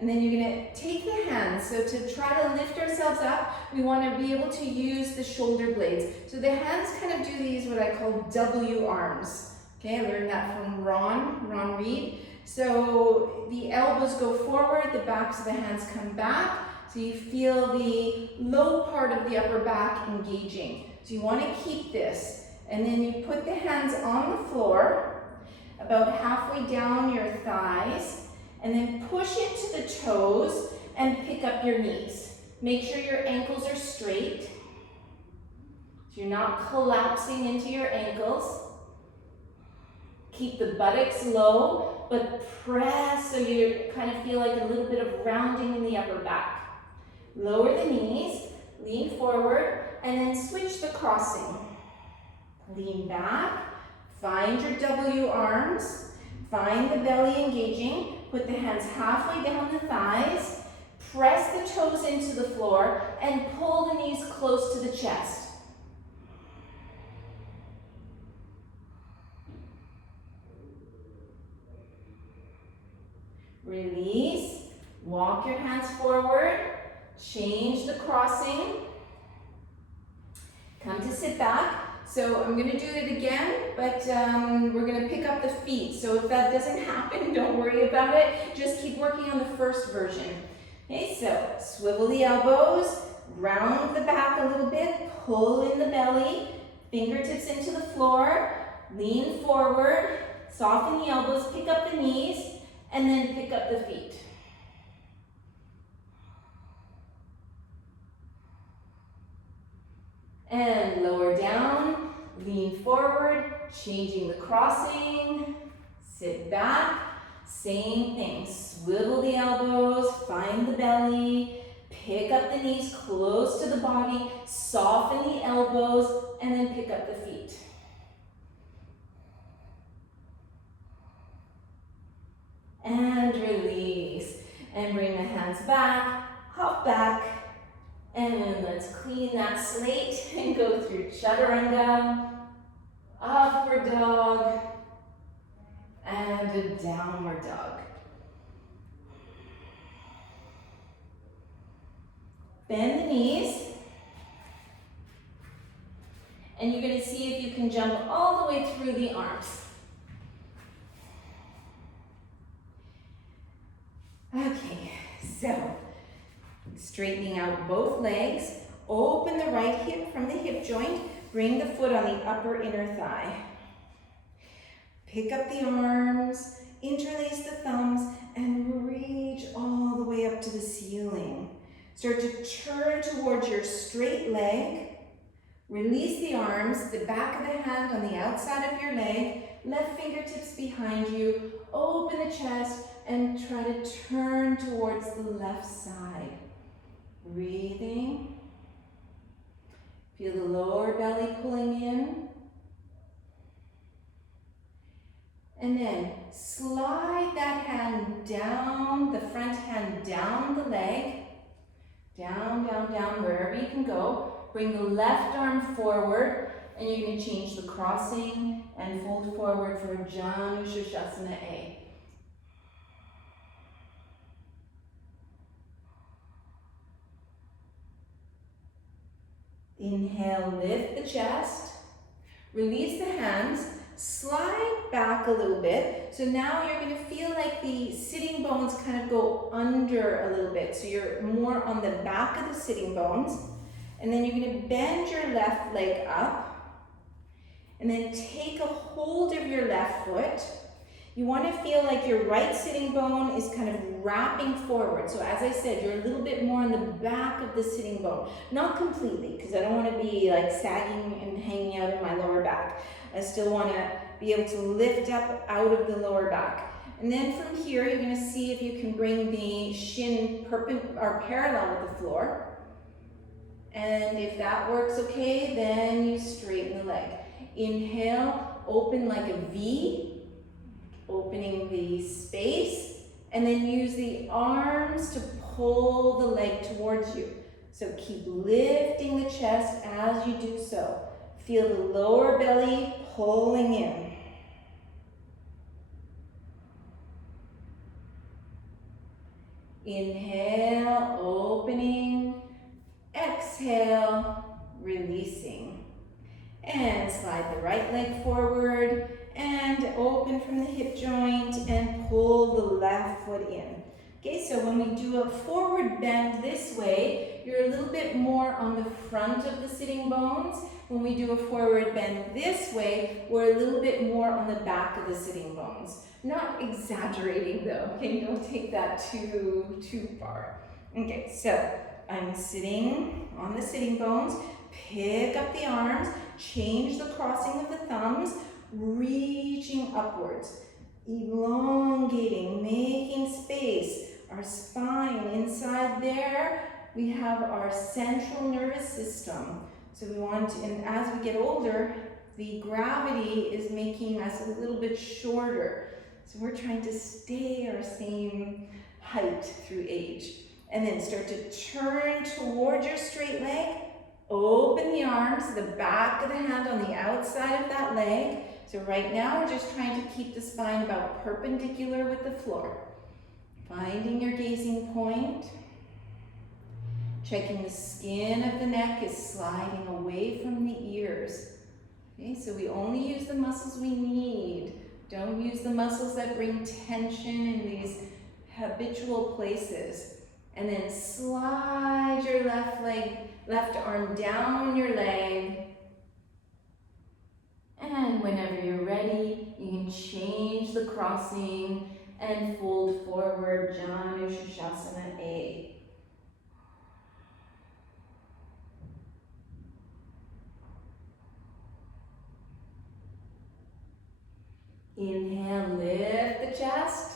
And then you're going to take the hands. So to try to lift ourselves up, we want to be able to use the shoulder blades. So the hands kind of do these, what I call W arms. Okay, I learned that from Ron Reed. So the elbows go forward, the backs of the hands come back. So you feel the low part of the upper back engaging. So you want to keep this. And then you put the hands on the floor, about halfway down your thighs, and then push into the toes and pick up your knees. Make sure your ankles are straight, so you're not collapsing into your ankles. Keep the buttocks low, but press so you kind of feel like a little bit of rounding in the upper back. Lower the knees, lean forward, and then switch the crossing. Lean back, find your W arms, find the belly engaging, put the hands halfway down the thighs, press the toes into the floor, and pull the knees close to the chest. Release, walk your hands forward, change the crossing, come to sit back. So I'm going to do it again, but we're going to pick up the feet. So if that doesn't happen, don't worry about it. Just keep working on the first version. Okay, so swivel the elbows, round the back a little bit, pull in the belly, fingertips into the floor, lean forward, soften the elbows, pick up the knees, and then pick up the feet. And lower down, lean forward, changing the crossing, sit back, same thing, swivel the elbows, find the belly, pick up the knees close to the body, soften the elbows, and then pick up the feet. And release, and bring the hands back, hop back, and then let's clean that slate and go through Chaturanga, upward dog, and a downward dog. Bend the knees, and you're going to see if you can jump all the way through the arms. Okay, so straightening out both legs, open the right hip from the hip hip joint, bring the foot on the upper inner thigh. Pick up the arms, interlace the thumbs, and reach all the way up to the ceiling. Start to turn towards your straight leg. Release the arms, the back of the hand on the outside of your leg, left fingertips behind you, open the chest, and try to turn towards the left side. Breathing. Feel the lower belly pulling in. And then slide that hand down, the front hand down the leg. Down, down, down, wherever you can go. Bring the left arm forward, and you're going to change the crossing and fold forward for Shavasana A. Inhale, lift the chest. Release the hands. Slide back a little bit. So now you're going to feel like the sitting bones kind of go under a little bit. So you're more on the back of the sitting bones. And then you're going to bend your left leg up. And then take a hold of your left foot. You want to feel like your right sitting bone is kind of wrapping forward. So as I said, you're a little bit more on the back of the sitting bone. Not completely, because I don't want to be like sagging and hanging out in my lower back. I still want to be able to lift up out of the lower back. And then from here, you're going to see if you can bring the shin parallel with the floor. And if that works okay, then you straighten the leg. Inhale, open like a V, opening the space, and then use the arms to pull the leg towards you. So keep lifting the chest as you do so. Feel the lower belly pulling in. Inhale, opening. Exhale, releasing. And slide the right leg forward and open from the hip joint and pull the left foot in. Okay, so when we do a forward bend this way, you're a little bit more on the front of the sitting bones. When we do a forward bend this way, we're a little bit more on the back of the sitting bones. Not exaggerating though, okay? Don't take that too far. Okay, so I'm sitting on the sitting bones. Pick up the arms, change the crossing of the thumbs, reaching upwards, elongating, making space. Our spine, inside there, we have our central nervous system. So we want to, and as we get older, the gravity is making us a little bit shorter. So we're trying to stay our same height through age. And then start to turn towards your straight leg. Open the arms, the back of the hand on the outside of that leg. So right now we're just trying to keep the spine about perpendicular with the floor. Finding your gazing point. Checking the skin of the neck is sliding away from the ears. Okay, so we only use the muscles we need. Don't use the muscles that bring tension in these habitual places. And then slide your left arm down your leg. And whenever you're ready, you can change the crossing and fold forward, Shavasana A. Inhale, lift the chest.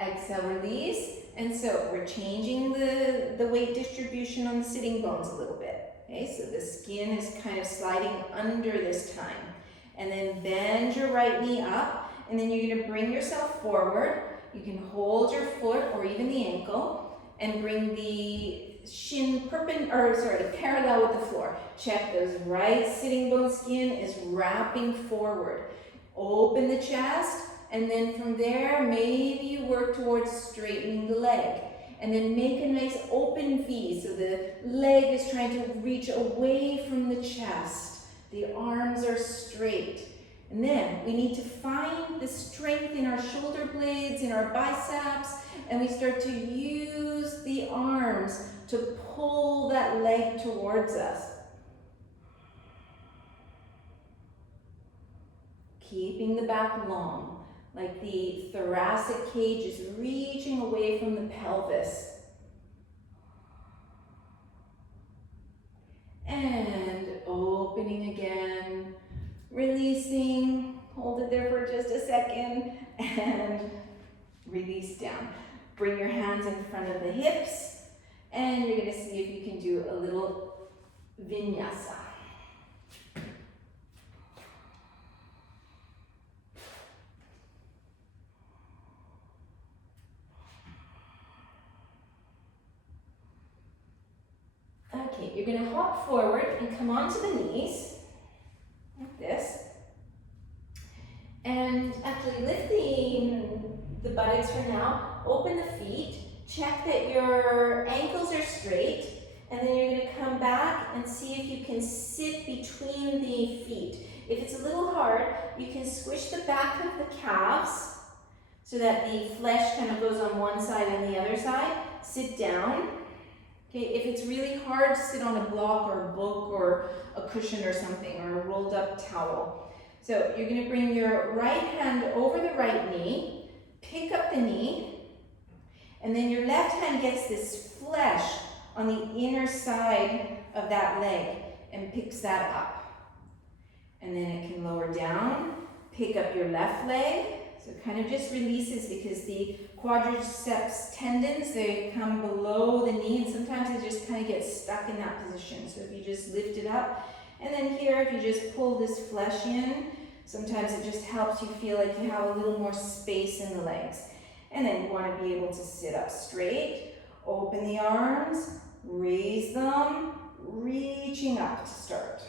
Exhale, release. And so we're changing the weight distribution on the sitting bones a little bit. Okay, so the skin is kind of sliding under this time. And then bend your right knee up, and then you're gonna bring yourself forward. You can hold your foot or even the ankle and bring the shin parallel with the floor. Check those right sitting bone skin is wrapping forward. Open the chest. And then from there, maybe you work towards straightening the leg. And then make a nice open V, so the leg is trying to reach away from the chest. The arms are straight. And then we need to find the strength in our shoulder blades, in our biceps, and we start to use the arms to pull that leg towards us. keeping the back long, like the thoracic cage is reaching away from the pelvis. And opening again, releasing, hold it there for just a second, and release down. Bring your hands in front of the hips, and you're gonna see if you can do a little Vinyasa. Okay, you're gonna hop forward and come onto the knees, like this. And actually lift the buttocks for now, open the feet, check that your ankles are straight, and then you're gonna come back and see if you can sit between the feet. If it's a little hard, you can squish the back of the calves so that the flesh kind of goes on one side and the other side. Sit down. Okay, if it's really hard, sit on a block or a book or a cushion or something, or a rolled up towel. So you're gonna bring your right hand over the right knee, pick up the knee, and then your left hand gets this flesh on the inner side of that leg and picks that up. And then it can lower down, pick up your left leg. So it kind of just releases because the quadriceps tendons, they come below the knee and sometimes they just kind of get stuck in that position. So if you just lift it up, and then here if you just pull this flesh in, sometimes it just helps you feel like you have a little more space in the legs. And then you want to be able to sit up straight, open the arms, raise them, reaching up to start.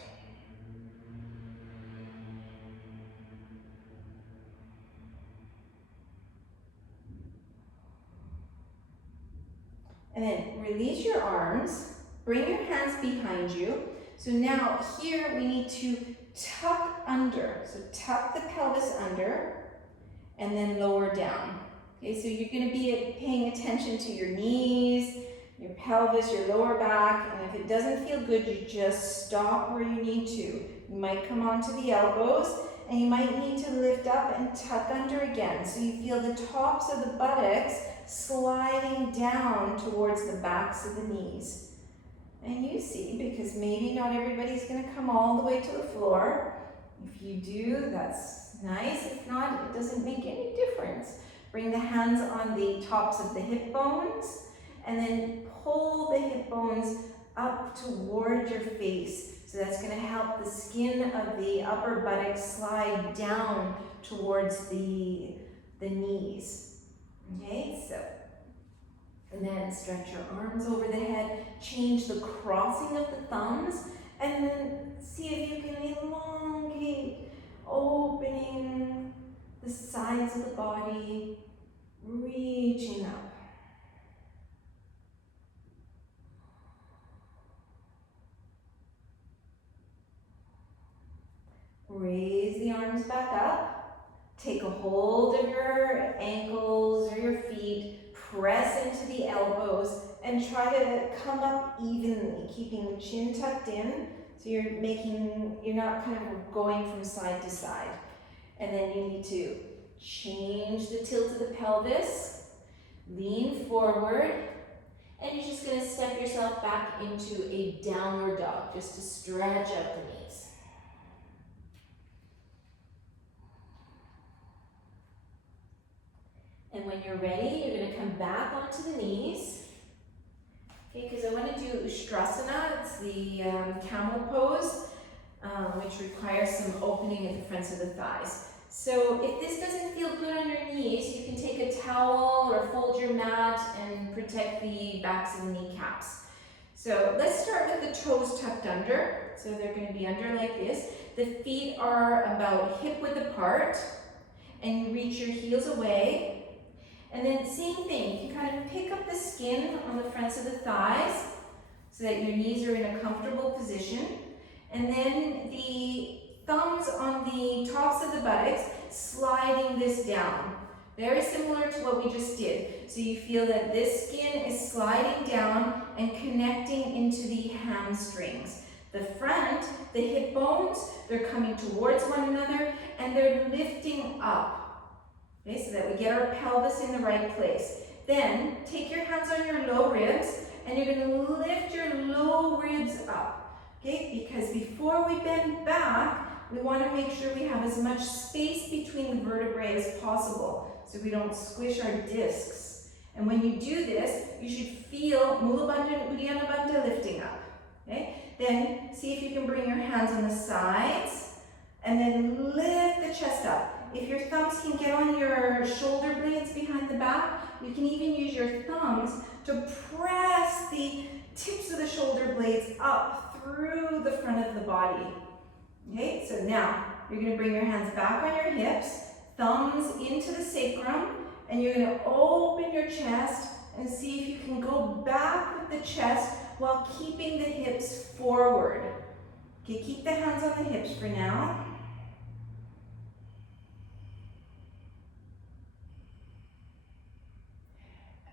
And then release your arms, bring your hands behind you. So now here we need to tuck under. So tuck the pelvis under and then lower down. Okay, so you're going to be paying attention to your knees, your pelvis, your lower back, and if it doesn't feel good, you just stop where you need to. You might come onto the elbows, and you might need to lift up and tuck under again. So you feel the tops of the buttocks sliding down towards the backs of the knees. And you see, because maybe not everybody's going to come all the way to the floor. If you do, that's nice. If not, it doesn't make any difference. Bring the hands on the tops of the hip bones, and then pull the hip bones up toward your face. So that's going to help the skin of the upper buttocks slide down towards the knees. Okay, so, and then stretch your arms over the head, change the crossing of the thumbs, and then see if you can elongate, opening the sides of the body, reaching up. Raise the arms back up. Take a hold of your ankles or your feet, press into the elbows, and try to come up evenly, keeping the chin tucked in, so you're not kind of going from side to side. And then you need to change the tilt of the pelvis, lean forward, and you're just going to step yourself back into a downward dog, just to stretch out the knees. And when you're ready, you're going to come back onto the knees. Okay, because I want to do Shavasana. It's the Camel Pose, which requires some opening at the fronts of the thighs. So if this doesn't feel good on your knees, you can take a towel or fold your mat and protect the backs of the kneecaps. So let's start with the toes tucked under. So they're going to be under like this. The feet are about hip width apart, and you reach your heels away. And then same thing, you kind of pick up the skin on the fronts of the thighs so that your knees are in a comfortable position. And then the thumbs on the tops of the buttocks, sliding this down. Very similar to what we just did. So you feel that this skin is sliding down and connecting into the hamstrings. The front, the hip bones they're coming towards one another, and they're lifting up, okay, so that we get our pelvis in the right place. Then take your hands on your low ribs, and you're going to lift your low ribs up, okay, because before we bend back, we want to make sure we have as much space between the vertebrae as possible so we don't squish our discs. And when you do this, you should feel Mula Bandha and Uddiyana Bandha lifting up, okay? Then see if you can bring your hands on the sides and then lift the chest up. If your thumbs can get on your shoulder blades behind the back, you can even use your thumbs to press the tips of the shoulder blades up through the front of the body. Okay, so now you're going to bring your hands back on your hips, thumbs into the sacrum, and you're going to open your chest and see if you can go back with the chest while keeping the hips forward. Okay, keep the hands on the hips for now.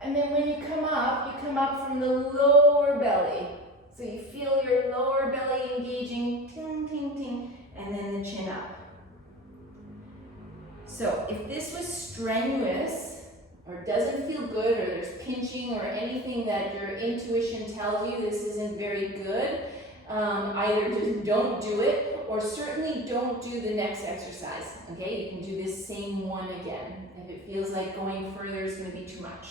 And then when you come up from the lower belly. So you feel your lower belly engaging, ting, ting, ting, and then the chin up. So if this was strenuous, or doesn't feel good, or there's pinching or anything that your intuition tells you this isn't very good, either just don't do it, or certainly don't do the next exercise, okay? You can do this same one again. If it feels like going further is going to be too much.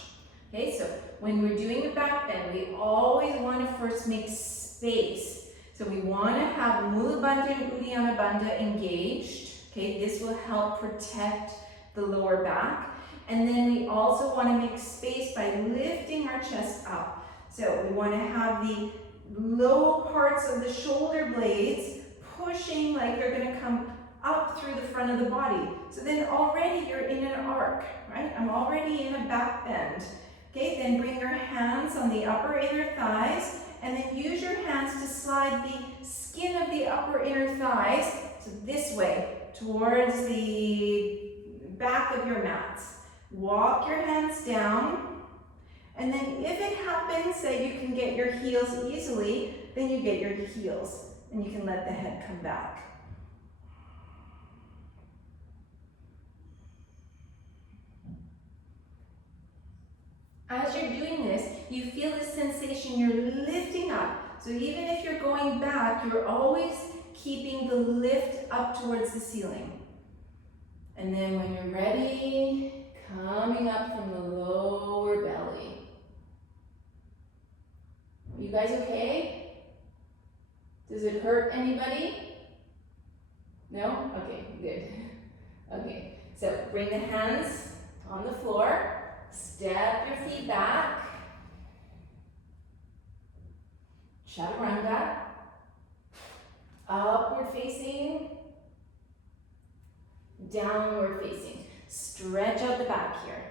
Okay, so when we're doing a back bend, we always want to first make space. So we want to have Mula Bandha and Uddiyana Bandha engaged. Okay, this will help protect the lower back. And then we also want to make space by lifting our chest up. So we want to have the low parts of the shoulder blades pushing like they're going to come up through the front of the body. So then already you're in an arc, right? I'm already in a back bend. Okay, then bring your hands on the upper inner thighs, and then use your hands to slide the skin of the upper inner thighs, so this way, towards the back of your mats. Walk your hands down, and then if it happens that you can get your heels easily, then you get your heels, and you can let the head come back. As you're doing this, you feel this sensation, you're lifting up. So even if you're going back, you're always keeping the lift up towards the ceiling. And then when you're ready, coming up from the lower belly. You guys okay? Does it hurt anybody? No? Okay, good. Okay, so bring the hands on the floor. Step your feet back. Chaturanga. Upward facing. Downward facing. Stretch out the back here.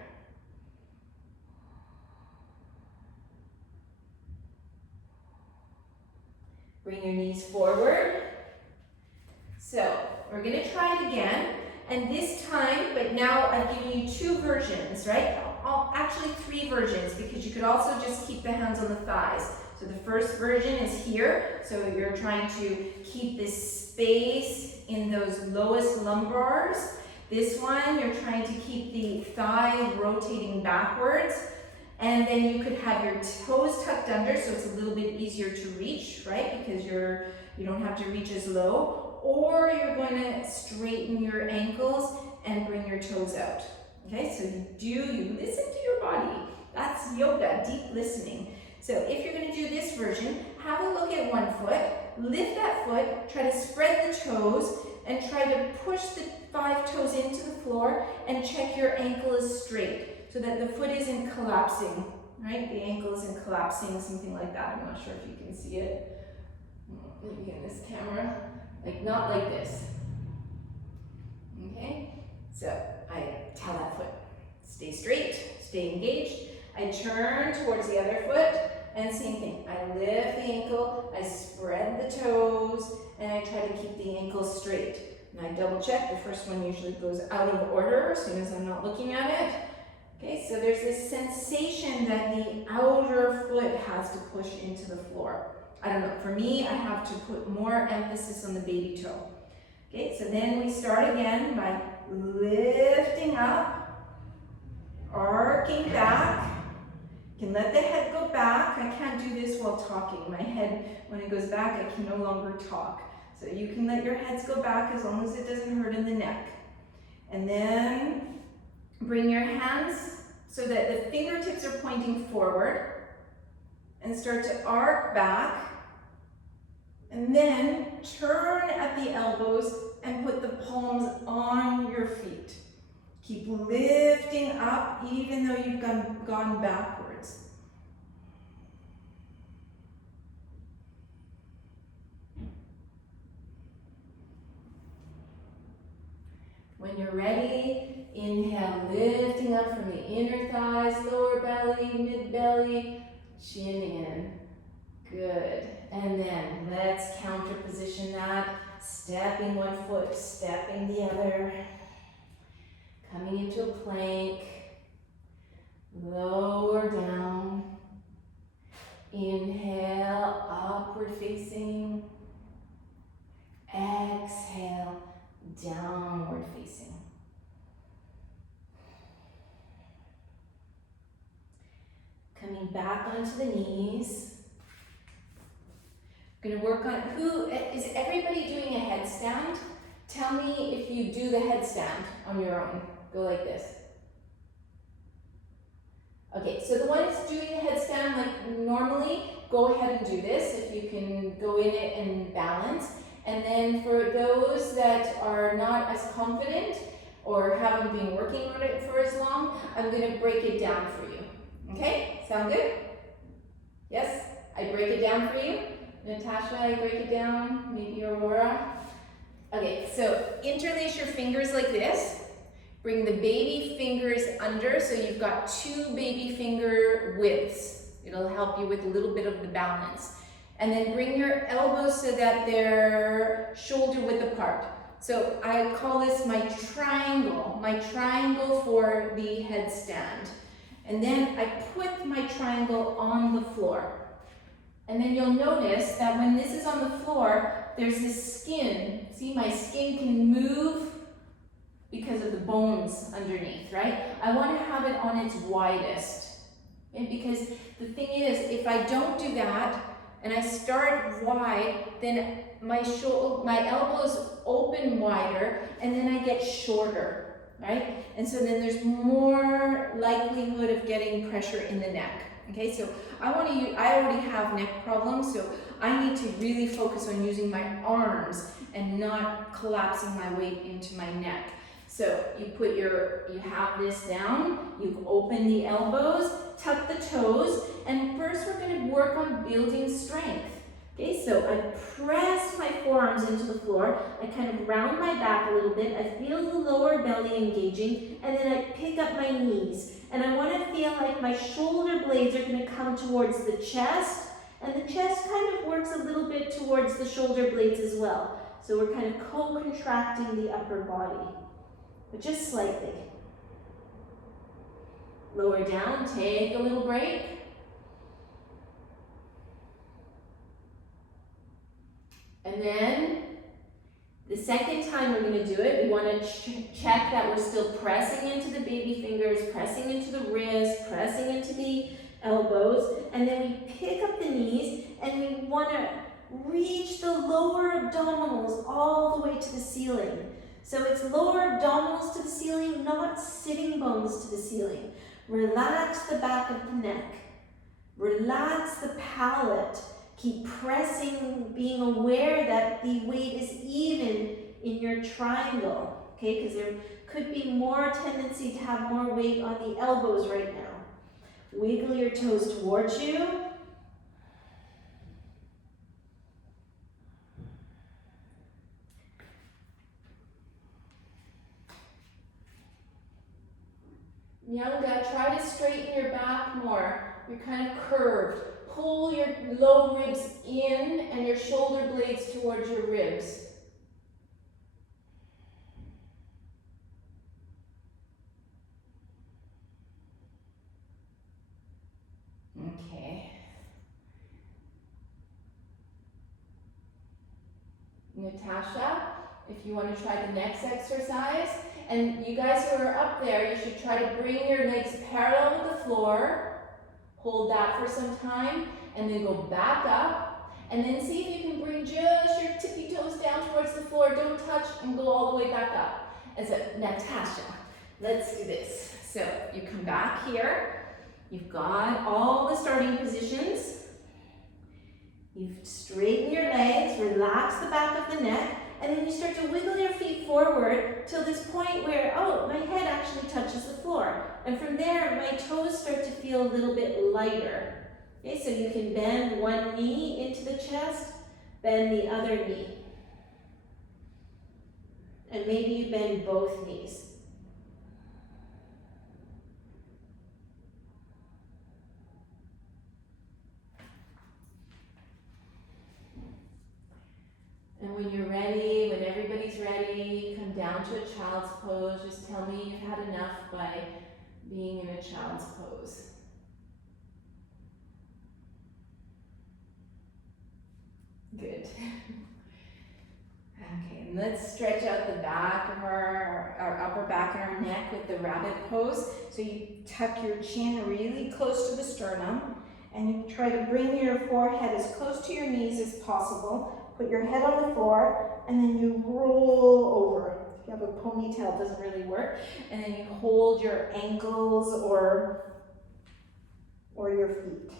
Bring your knees forward. So we're going to try it again. And this time, but now I've given you two versions, right? Actually 3 versions, because you could also just keep the hands on the thighs. So the first version is here. So you're trying to keep this space in those lowest lumbars. This one, you're trying to keep the thigh rotating backwards. And then you could have your toes tucked under, so it's a little bit easier to reach, right? Because you don't have to reach as low. Or you're going to straighten your ankles and bring your toes out. Okay, so you listen to your body. That's yoga, deep listening. So if you're going to do this version, have a look at one foot, lift that foot, try to spread the toes, and try to push the 5 toes into the floor, and check your ankle is straight so that the foot isn't collapsing, right? The ankle isn't collapsing, something like that. I'm not sure if you can see it. Maybe in this camera. Like, not like this. Okay? So I tell that foot, stay straight, stay engaged. I turn towards the other foot, and same thing. I lift the ankle, I spread the toes, and I try to keep the ankle straight. And I double check. The first one usually goes out of order as soon as I'm not looking at it. Okay, so there's this sensation that the outer foot has to push into the floor. I don't know, for me, I have to put more emphasis on the baby toe. Okay, so then we start again by lifting up, arcing back. You can let the head go back. I can't do this while talking. My head, when it goes back, I can no longer talk. So you can let your heads go back as long as it doesn't hurt in the neck. And then bring your hands so that the fingertips are pointing forward and start to arc back. And then turn at the elbows and put the palms on your feet. Keep lifting up even though you've gone backwards. When you're ready, inhale, lifting up from the inner thighs, lower belly, mid belly, chin in. Good. And then let's counter position that. Stepping one foot, stepping the other. Coming into a plank. Lower down. Inhale, upward facing. Exhale, downward facing. Coming back onto the knees. We're going to work on, is everybody doing a headstand? Tell me if you do the headstand on your own. Go like this. Okay, so the ones doing the headstand like normally, go ahead and do this if you can go in it and balance. And then for those that are not as confident or haven't been working on it for as long, I'm going to break it down for you. Okay, sound good? Yes, I break it down for you. Natasha, I break it down, maybe Aurora. Okay, so interlace your fingers like this. Bring the baby fingers under so you've got 2 baby finger widths. It'll help you with a little bit of the balance. And then bring your elbows so that they're shoulder width apart. So I call this my triangle for the headstand. And then I put my triangle on the floor. And then you'll notice that when this is on the floor, there's this skin. See, my skin can move because of the bones underneath, right? I want to have it on its widest. And because the thing is, if I don't do that, and I start wide, then my elbows open wider, and then I get shorter, right? And so then there's more likelihood of getting pressure in the neck. Okay, so I already have neck problems, so I need to really focus on using my arms and not collapsing my weight into my neck. So you have this down, you open the elbows, tuck the toes, and first we're going to work on building strength. Okay, so I press my forearms into the floor, I kind of round my back a little bit, I feel the lower belly engaging, and then I pick up my knees. And I want to feel like my shoulder blades are going to come towards the chest, and the chest kind of works a little bit towards the shoulder blades as well. So we're kind of co-contracting the upper body, but just slightly. Lower down, take a little break. And then the second time we're going to do it, we want to check that we're still pressing into the baby fingers, pressing into the wrist, pressing into the elbows, and then we pick up the knees and we want to reach the lower abdominals all the way to the ceiling. So it's lower abdominals to the ceiling, not sitting bones to the ceiling. Relax the back of the neck. Relax the palate. Keep pressing, being aware that the weight is even in your triangle, okay? Because there could be more tendency to have more weight on the elbows right now. Wiggle your toes towards you. Nyanga, try to straighten your back more. You're kind of curved. Pull your low ribs in and your shoulder blades towards your ribs. Okay. Natasha, if you want to try the next exercise. And you guys who are up there, you should try to bring your legs parallel with the floor. Hold that for some time, and then go back up. And then see if you can bring just your tippy toes down towards the floor. Don't touch, and go all the way back up. And so, Natasha, let's do this. So you come back here. You've got all the starting positions. You straighten your legs, relax the back of the neck, and then you start to wiggle your feet forward till this point where, oh, my head actually touches the floor. And from there, my toes start to feel a little bit lighter. Okay, so you can bend one knee into the chest, bend the other knee. And maybe you bend both knees. And when you're ready, when everybody's ready, come down to a child's pose. Just tell me you've had enough by being in a child's pose. Good. Okay, and let's stretch out the back of our upper back and our neck with the rabbit pose. So you tuck your chin really close to the sternum, and you try to bring your forehead as close to your knees as possible. Put your head on the floor, and then you roll over. If you have a ponytail, it doesn't really work. And then you hold your ankles or your feet.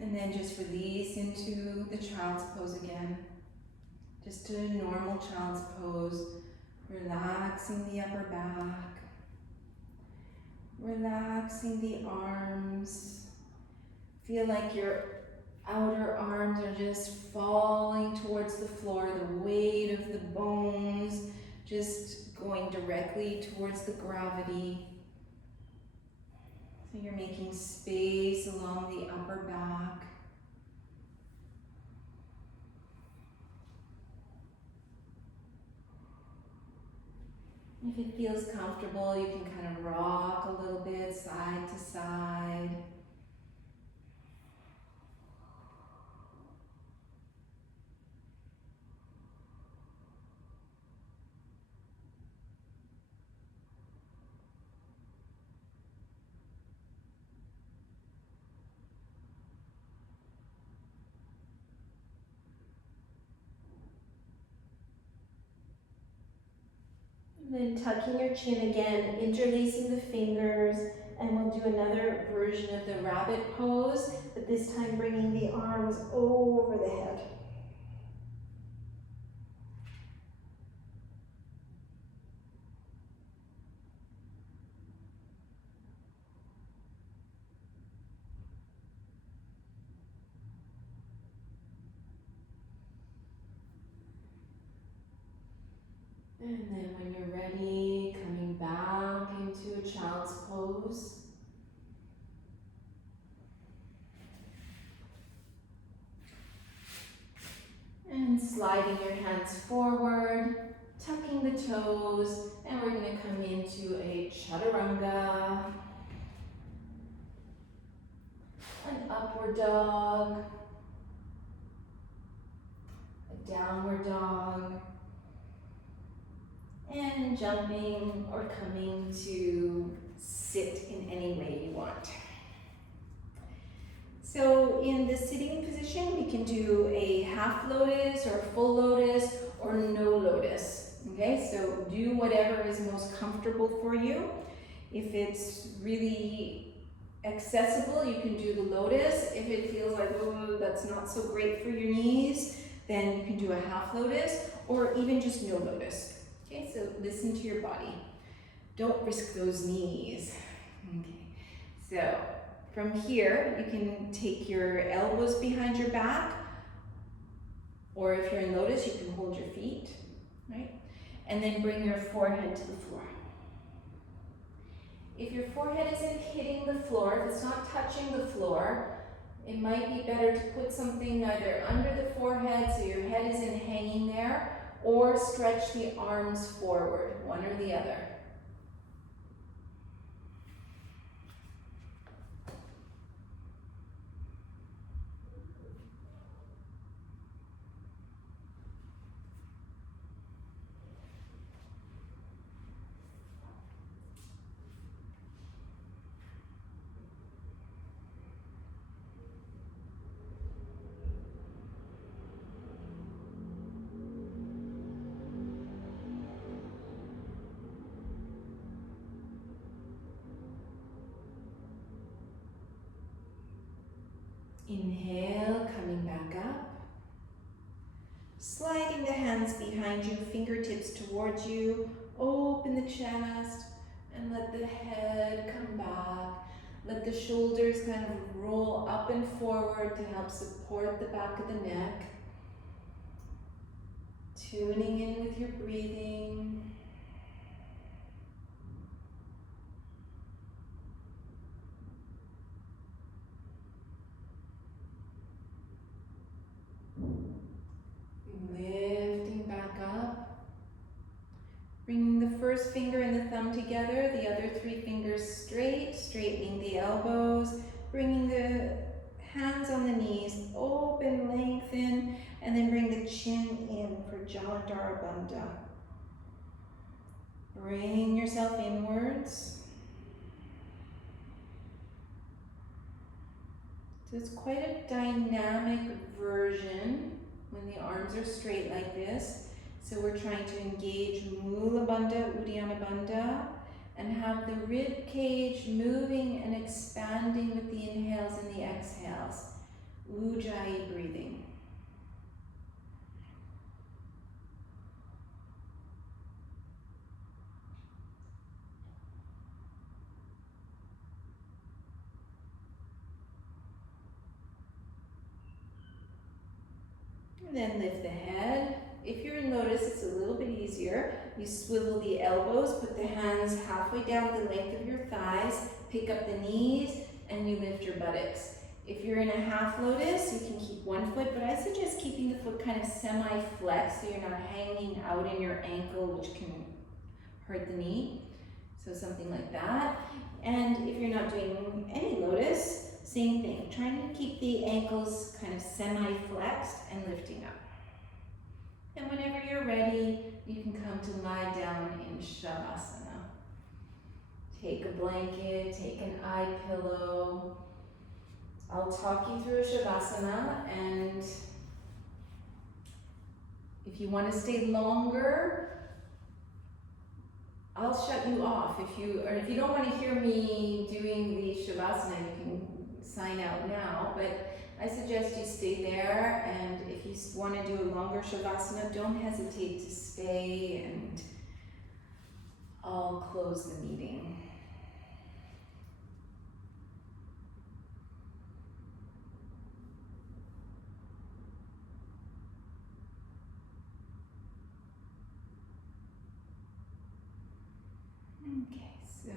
And then just release into the child's pose again. Just a normal child's pose, relaxing the upper back, relaxing the arms. Feel like your outer arms are just falling towards the floor, the weight of the bones just going directly towards the gravity. So you're making space along the upper back. If it feels comfortable, you can kind of rock a little bit side to side. Then tucking your chin again, interlacing the fingers, and we'll do another version of the rabbit pose, but this time bringing the arms over the head. And then when you're ready, coming back into a child's pose. And sliding your hands forward, tucking the toes, and we're going to come into a Chaturanga, an upward dog, a downward dog, and jumping or coming to sit in any way you want. So in the sitting position, we can do a half lotus or a full lotus or no lotus. Okay, so do whatever is most comfortable for you. If it's really accessible, you can do the lotus. If it feels like, oh, that's not so great for your knees, then you can do a half lotus or even just no lotus. Okay, so listen to your body. Don't risk those knees. Okay, so from here, you can take your elbows behind your back, or if you're in lotus, you can hold your feet, right? And then bring your forehead to the floor. If your forehead isn't hitting the floor, if it's not touching the floor, it might be better to put something either under the forehead so your head isn't hanging there, or stretch the arms forward, one or the other. Inhale, coming back up. Sliding the hands behind you, fingertips towards you. Open the chest and let the head come back. Let the shoulders kind of roll up and forward to help support the back of the neck. Tuning in with your breathing. Lifting back up. Bringing the first finger and the thumb together, the other three fingers straight, straightening the elbows, bringing the hands on the knees, open, lengthen, and then bring the chin in for Jalandhara Bandha. Bring yourself inwards. So it's quite a dynamic version when the arms are straight like this. So we're trying to engage Mula Bandha, Uddiyana Bandha, and have the rib cage moving and expanding with the inhales and the exhales. Ujjayi breathing. And then lift the head. If you're in Lotus, it's a little bit easier. You swivel the elbows, put the hands halfway down the length of your thighs, pick up the knees, and you lift your buttocks. If you're in a half Lotus, you can keep one foot, but I suggest keeping the foot kind of semi-flexed so you're not hanging out in your ankle, which can hurt the knee. So something like that. And if you're not doing any Lotus, same thing. Trying to keep the ankles kind of semi-flexed and lifting up. And whenever you're ready, you can come to lie down in Shavasana. Take a blanket, take an eye pillow. I'll talk you through a Shavasana, and if you want to stay longer, I'll shut you off. If you don't want to hear me doing the Shavasana, you can sign out now, but I suggest you stay there, and if you want to do a longer Shavasana, don't hesitate to stay, and I'll close the meeting. Okay, so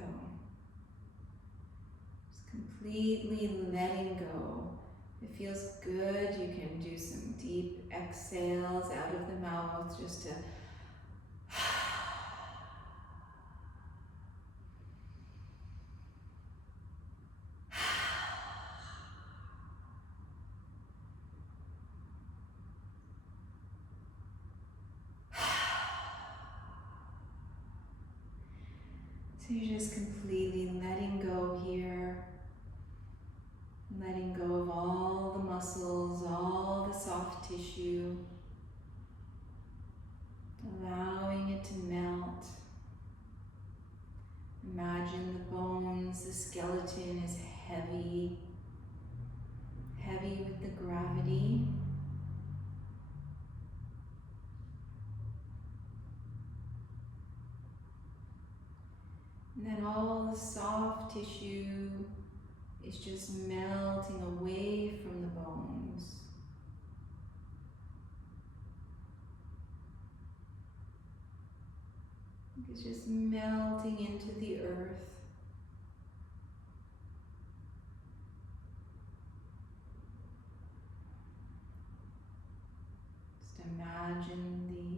just completely letting go. It feels good. You can do some deep exhales out of the mouth just to so you're just completely letting go here. Letting go of all the muscles, all the soft tissue, allowing it to melt. Imagine the bones, the skeleton is heavy, heavy with the gravity. And then all the soft tissue is just melting away from the bones. It's just melting into the earth. imagine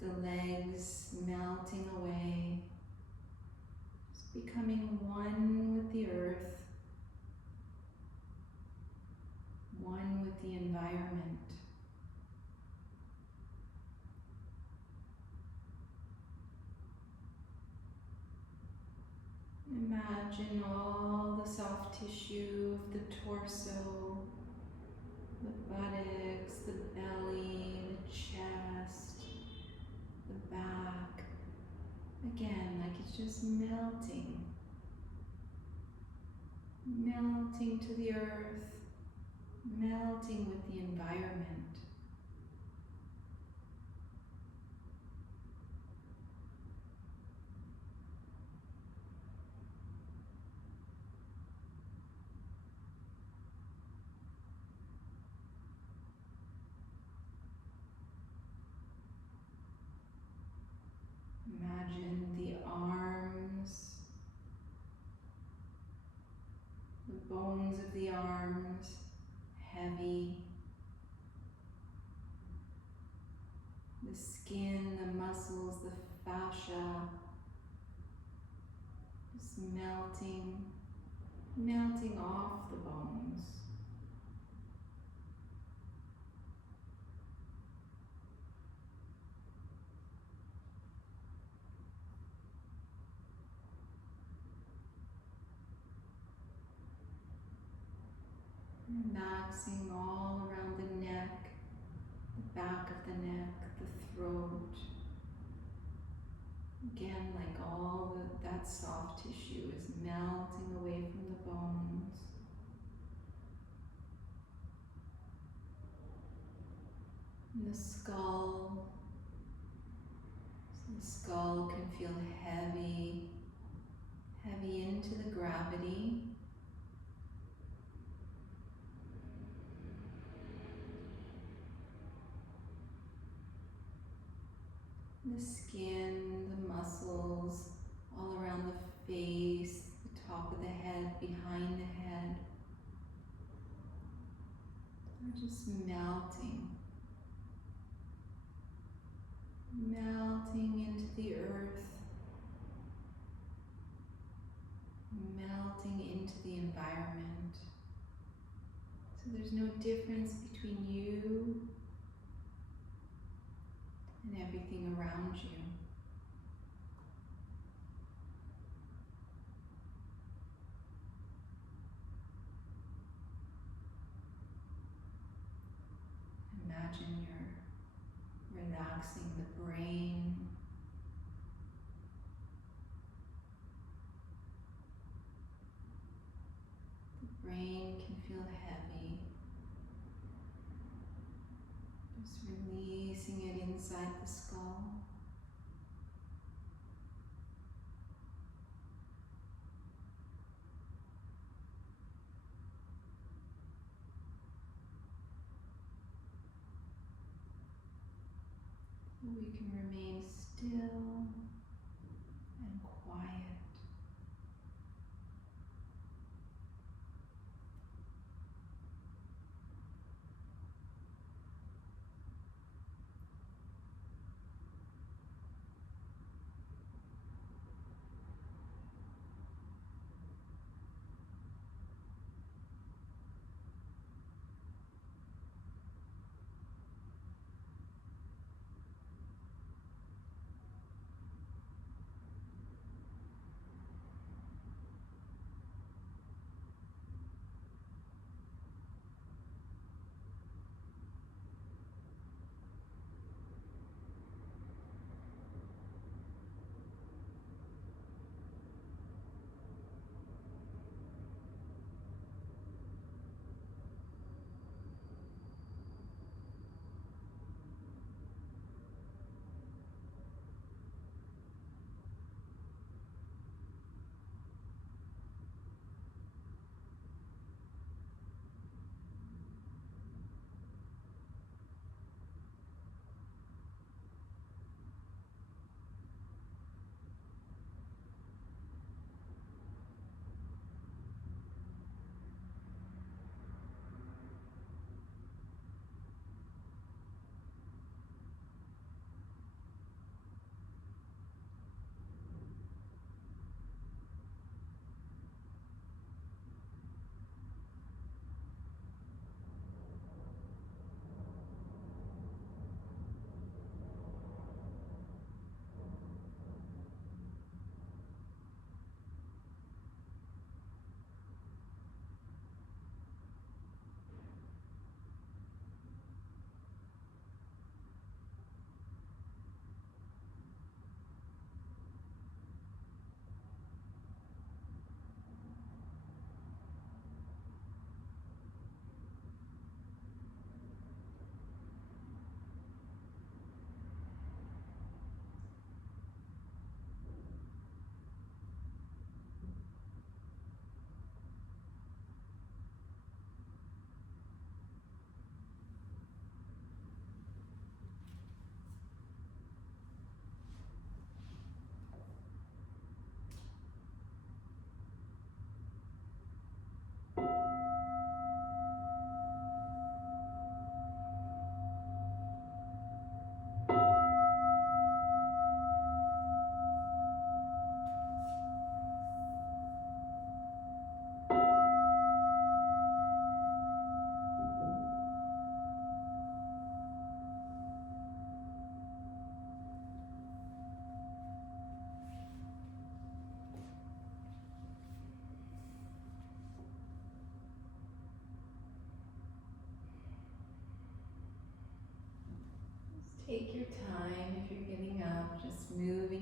the legs melting away, just becoming one with the earth, one with the environment. Imagine all the soft tissue of the torso, the buttocks, the belly, the chest, the back. Again, like it's just melting. Melting to the earth, melting with the environment. Imagine the arms, the bones of the arms heavy, the skin, the muscles, the fascia just melting, melting off the bones. Relaxing all around the neck, the back of the neck, the throat. Again, like all that soft tissue is melting away from the bones. And the skull. So the skull can feel heavy, heavy into the gravity. The skin, the muscles, all around the face, the top of the head, behind the head, are just melting. Melting into the earth, melting into the environment. So there's no difference between you and everything around you. Imagine you're relaxing the brain, the brain can feel heavy. Just releasing it inside the skull. So we can remain still and quiet.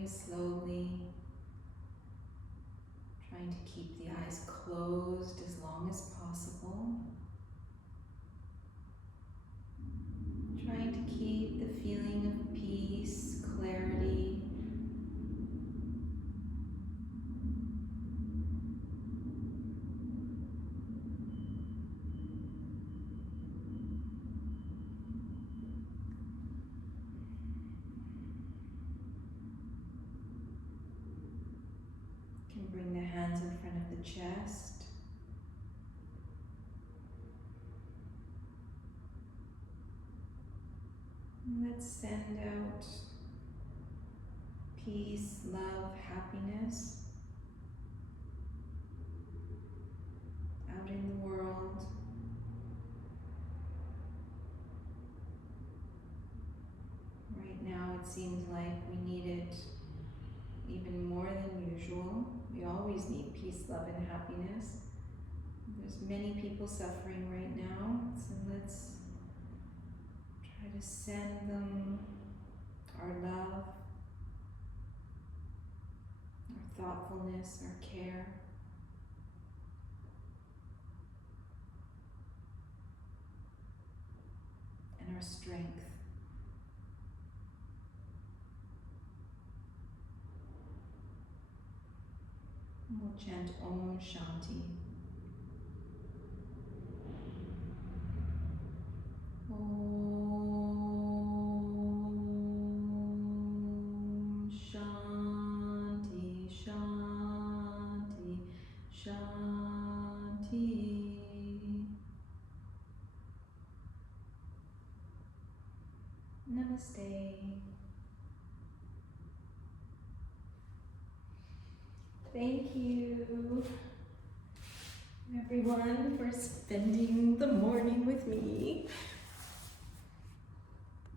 very slowly, trying to keep the eyes closed as long as possible. Trying to keep the feeling of peace, clarity. You can bring the hands in front of the chest. Let's send out peace, love, happiness out in the world. Right now it seems like we need it even more than usual. We always need peace, love, and happiness. There's many people suffering right now, so let's try to send them our love, our thoughtfulness, our care. And our strength. And we'll chant Om Shanti. Om Shanti, Shanti, Shanti. Namaste. Thank you, everyone, for spending the morning with me.